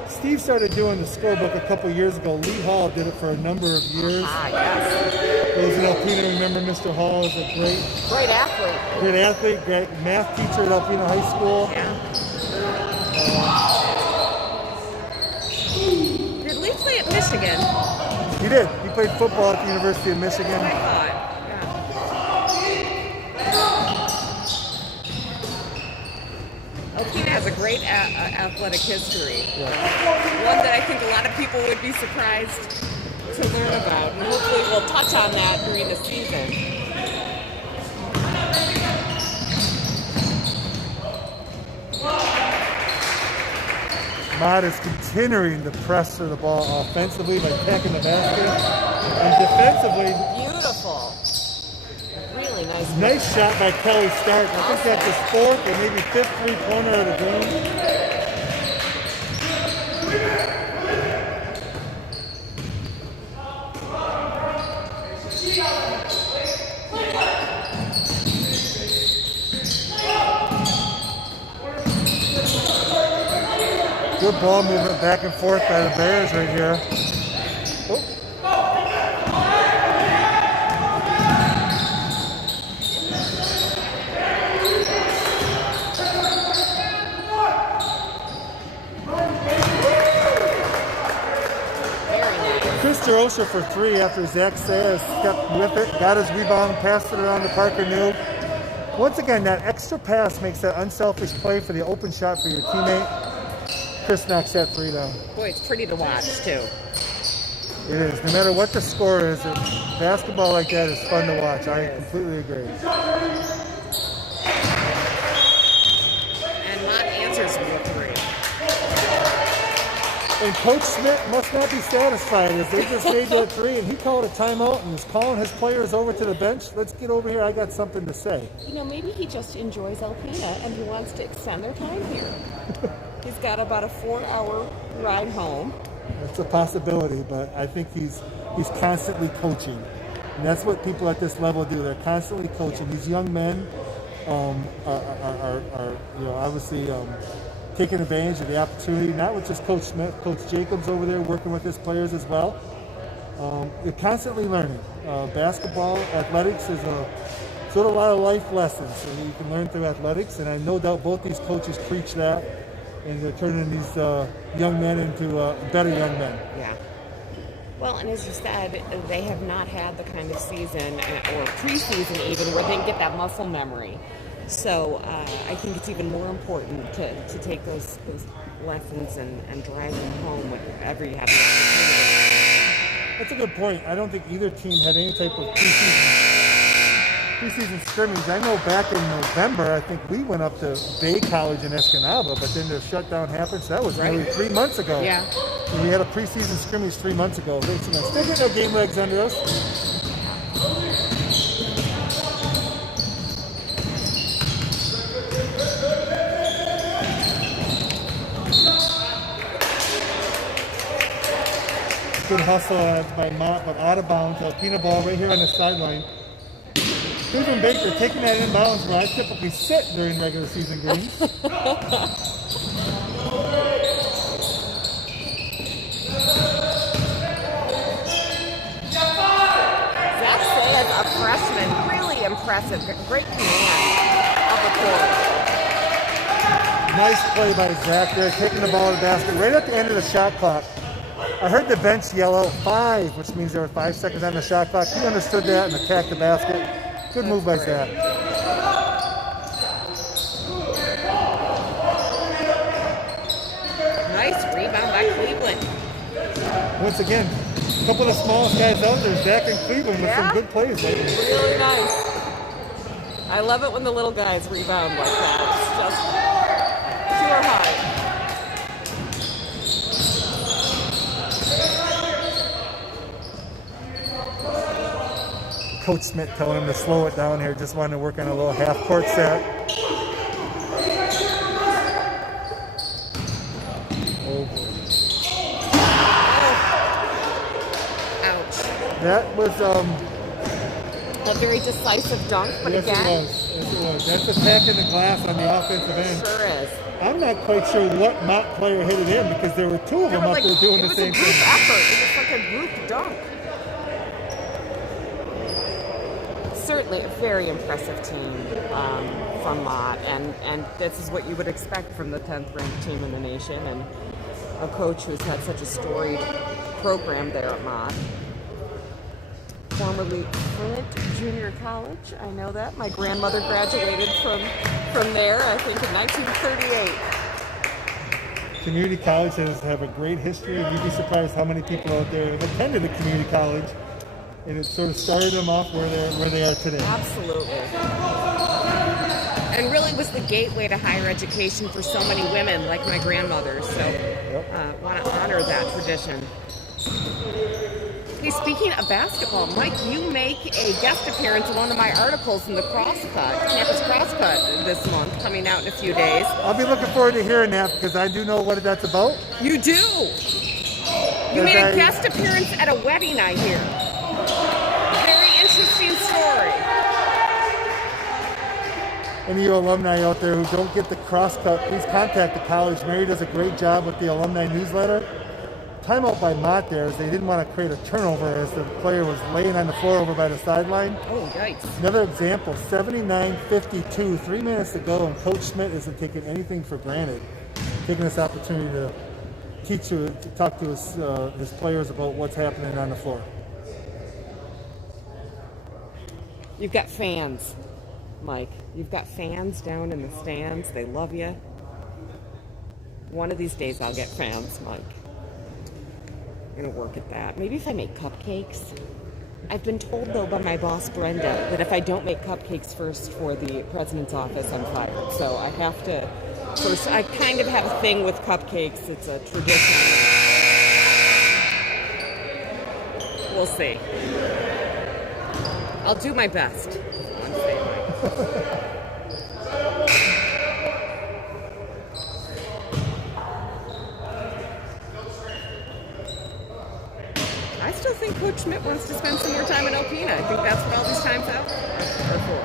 Steve started doing the scorebook a couple years ago. Lee Hall did it for a number of years. Ah, yes. Those in Alpena remember Mr. Hall is a great Athlete. great math teacher at Alpena High School. Yeah. Did Lee play at Michigan? He did. He played football at the University of Michigan. I thought. Yeah. Alpena has a great athletic history. Yeah. One that I think a lot of people would be surprised to learn about. And hopefully we'll touch on that during the season. Mott is continuing to press for the ball offensively by attacking the basket. And defensively, Beautiful. Really nice. nice shot by Kelly Stark. I think that's his fourth or maybe fifth three-pointer of the game. Good ball movement back and forth by the Bears right here. Oh. Chris DeRocha for three after Zach Sayers stepped with it, got his rebound, passed it around to Parker New. Once again, that extra pass makes that unselfish play for the open shot for your teammate. Chris knocks that three down. Boy, it's pretty to watch, too. It is. No matter what the score is, basketball like that is fun to watch. I completely agree. And Mott answers with a three. And Coach Smith must not be satisfied as they just made that three, and he called a timeout and was calling his players over to the bench. Let's get over here. I got something to say. You know, maybe he just enjoys Alpena and he wants to extend their time here. He's got about a 4-hour ride home. That's a possibility, but I think he's constantly coaching. And that's what people at this level do. They're constantly coaching. These young men are obviously taking advantage of the opportunity, not with just Coach Smith, Coach Jacobs over there working with his players as well. You're constantly learning. Basketball, athletics is sort of a lot of life lessons that you can learn through athletics, and I no doubt both these coaches preach that, and they're turning these young men into better young men. Yeah. Well, and as you said, they have not had the kind of season or preseason even where they can get that muscle memory. So I think it's even more important to take those lessons and drive them home whenever you have the opportunity. That's a good point. I don't think either team had any type of preseason scrimmage. I know back in November, I think we went up to Bay College in Escanaba, but then the shutdown happened, so that was nearly 3 months ago. Yeah. And we had a preseason scrimmage 3 months ago. Still getting our game legs under us. Good hustle by Mott, but out of bounds. Alpena ball right here on the sideline. Susan Baker taking that inbounds where I typically sit during regular season games. Zach Sayers, a freshman, really impressive. Great command of the court. Nice play by Zach there, taking the ball to the basket right at the end of the shot clock. I heard the bench yell out 5, which means there were 5 seconds on the shot clock. He understood that and attacked the basket. Good move by Zach. Nice rebound by Cleveland. Once again, a couple of the smallest guys out there, Zach and Cleveland, with some good plays lately. Really nice. I love it when the little guys rebound like that. It's just pure high. Coach Smith telling him to slow it down here, just wanted to work on a little half-court set. Oh, boy. Ouch. That was, A very decisive dunk, but yes, again. Yes, it was. That's attacking the glass on the offensive end. Sure is. I'm not quite sure what Mott player hit it in because there were 2 of them up there doing the same thing. It was a group effort. It was like a group dunk. Certainly a very impressive team from Mott, and this is what you would expect from the 10th ranked team in the nation, and a coach who's had such a storied program there at Mott. Formerly Flint Junior College, I know that. My grandmother graduated from there, I think in 1938. Community colleges have a great history, and you'd be surprised how many people out there have attended a community college. And it sort of started them off where they are today. Absolutely. And really was the gateway to higher education for so many women like my grandmother. So want to honor that tradition. Hey, speaking of basketball, Mike, you make a guest appearance in one of my articles in the Crosscut, Campus Crosscut this month, coming out in a few days. I'll be looking forward to hearing that because I do know what that's about. You do? You made a guest appearance at a wedding, I hear. Very interesting story. Any of you alumni out there who don't get the Crosscut, please contact the college. Mary does a great job with the alumni newsletter. Timeout by Mott there is they didn't want to create a turnover as the player was laying on the floor over by the sideline. Oh, yikes. Another example, 79-52, 3 minutes to go, and Coach Smith isn't taking anything for granted. Taking this opportunity to talk to his players about what's happening on the floor. You've got fans, Mike. You've got fans down in the stands. They love you. One of these days I'll get fans, Mike. I'm gonna work at that. Maybe if I make cupcakes. I've been told though by my boss Brenda that if I don't make cupcakes first for the president's office, I'm fired. So I have to first. I kind of have a thing with cupcakes. It's a tradition. We'll see. I'll do my best. I'm saying, Mike. I still think Coach Schmidt wants to spend some more time in Alpena. I think that's what all these times out are for.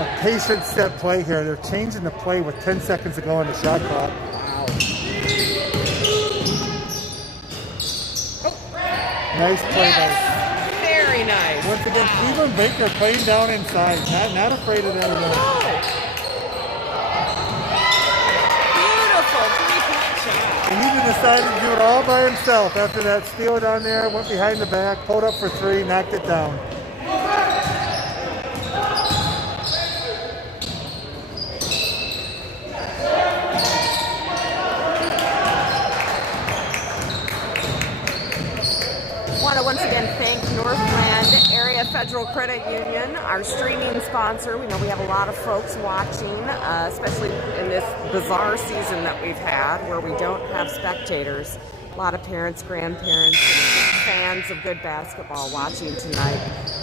A patient set play here. They're changing the play with 10 seconds to go on the shot clock. Wow. Nice play Yes. Very nice. Once again, Wow. Cleveland Baker playing down inside. Not afraid of that at all. Beautiful three-point shot. And he decided to do it all by himself after that steal down there, went behind the back, pulled up for three, knocked it down. Want to once again thank Northland Area Federal Credit Union, our streaming sponsor. We know we have a lot of folks watching, especially in this bizarre season that we've had where we don't have spectators. A lot of parents, grandparents, and fans of good basketball watching tonight,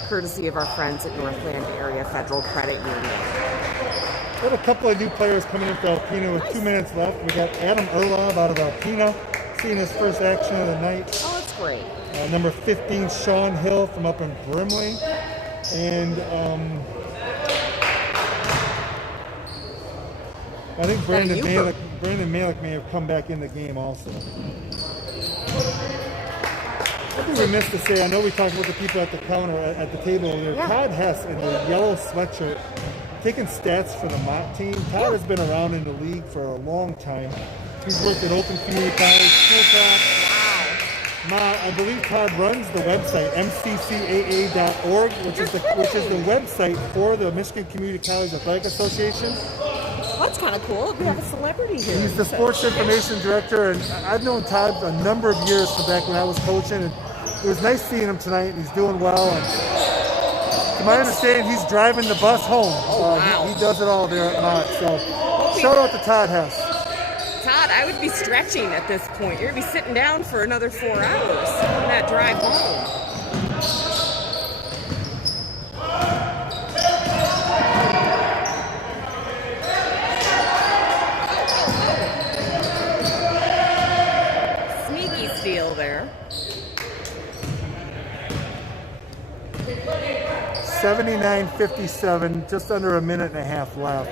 courtesy of our friends at Northland Area Federal Credit Union. We had a couple of new players coming in for Alpena with 2 minutes left. We got Adam Erlob out of Alpena, seeing his first action of the night. Oh, that's great. Number 15, Sean Hill from up in Brimley. And I think Brandon Malik may have come back in the game also. I'd be remiss to say, I know we talked about the people at the counter, at the table there. Yeah. Todd Hess in the yellow sweatshirt, taking stats for the Mott team. Todd has been around in the league for a long time. He's worked at Open Community College, Schoolcraft. I believe Todd runs the website mccaa.org, which is the website for the Michigan Community College Athletic Association. Well, that's kind of cool. We have a celebrity here. He's the sports information director, and I've known Todd a number of years from back when I was coaching. And it was nice seeing him tonight. And he's doing well, and to my understanding, he's driving the bus home. Wow. He does it all there at Mott. So shout out to Todd Hess. Todd, I would be stretching at this point. You're going to be sitting down for another 4 hours on that drive home. Sneaky steal there. 79-57, just under a minute and a half left.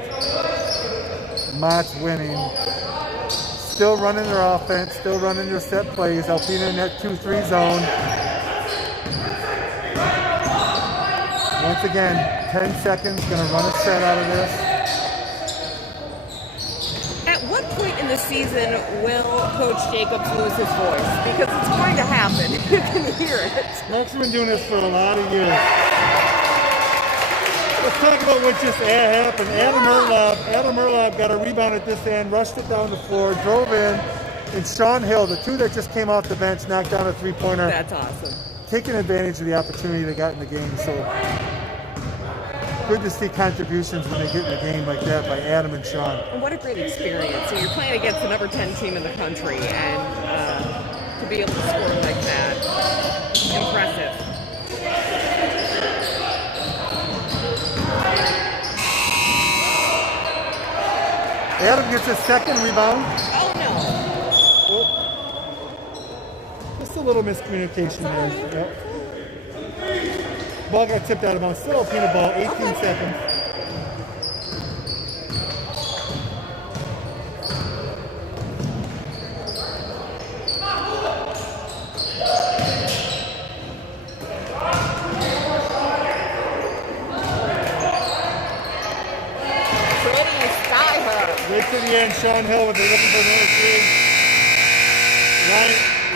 Mott's winning. Still running their offense, still running their set plays. Alpena in that 2-3 zone. Once again, 10 seconds, gonna run a set out of this. At what point in the season will Coach Jacobs lose his voice? Because it's going to happen. You can hear it. Max has been doing this for a lot of years. Let's talk about what just happened. Adam Erlob got a rebound at this end, rushed it down the floor, drove in, and Sean Hill, the two that just came off the bench, knocked down a three-pointer. That's awesome. Taking advantage of the opportunity they got in the game. So good to see contributions when they get in the game like that by Adam and Sean. And what a great experience. So you're playing against the number 10 team in the country, and to be able to score like that, impressive. Adam gets his second rebound. Oh, no. Just a little miscommunication there. Yep. Ball got tipped out of bounds. Still Alpena ball, 18 seconds. Pretty sky high. Right to the end, Sean Hill with the looking for another three.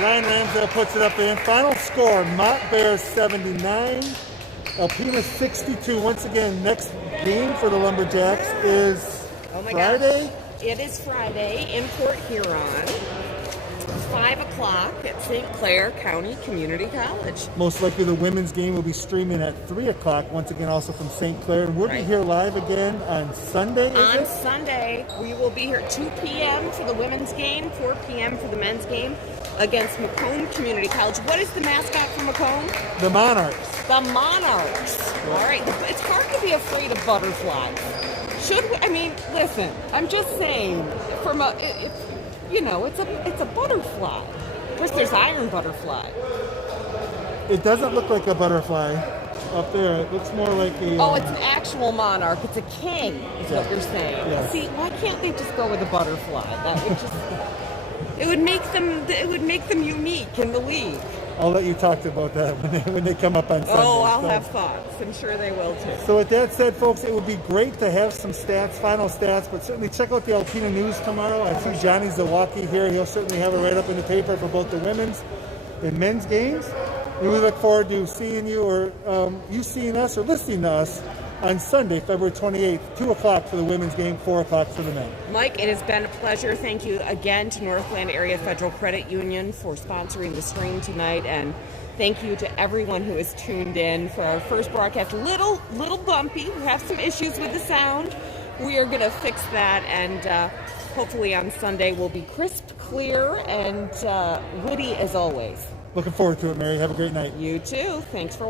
Ryan Ramsdale puts it up in. Final score, Mott Bears 79, Alpena 62. Once again, next game for the Lumberjacks is Friday. Gosh. It is Friday in Port Huron. 5 o'clock at St. Clair County Community College. Most likely the women's game will be streaming at 3 o'clock, once again also from St. Clair. And we'll be here live again on Sunday, Sunday, we will be here at 2 p.m. for the women's game, 4 p.m. for the men's game against Macomb Community College. What is the mascot for Macomb? The Monarchs. The Monarchs. All right. It's hard to be afraid of butterflies. Should we? I mean, listen, I'm just saying, from a... it's a butterfly. Of course, there's iron butterfly. It doesn't look like a butterfly up there. It looks more like a... Oh, it's an actual monarch. It's a king, is what you're saying. Yes. See, why can't they just go with a butterfly? That would just... It would make them unique in the league. I'll let you talk about that when they come up on Sunday. Oh, I'll have thoughts. I'm sure they will too. So with that said, folks, it would be great to have some stats, final stats, but certainly check out the Alpena News tomorrow. I see Johnny Zawacki here. He'll certainly have it right up in the paper for both the women's and men's games. We look forward to seeing you, or you seeing us or listening to us on Sunday, February 28th, 2 o'clock for the women's game, 4 o'clock for the men. Mike, it has been a pleasure. Thank you again to Northland Area Federal Credit Union for sponsoring the stream tonight, and thank you to everyone who has tuned in for our first broadcast. Little bumpy. We have some issues with the sound. We are going to fix that, and hopefully on Sunday we'll be crisp, clear, and witty as always. Looking forward to it, Mary. Have a great night. You too. Thanks for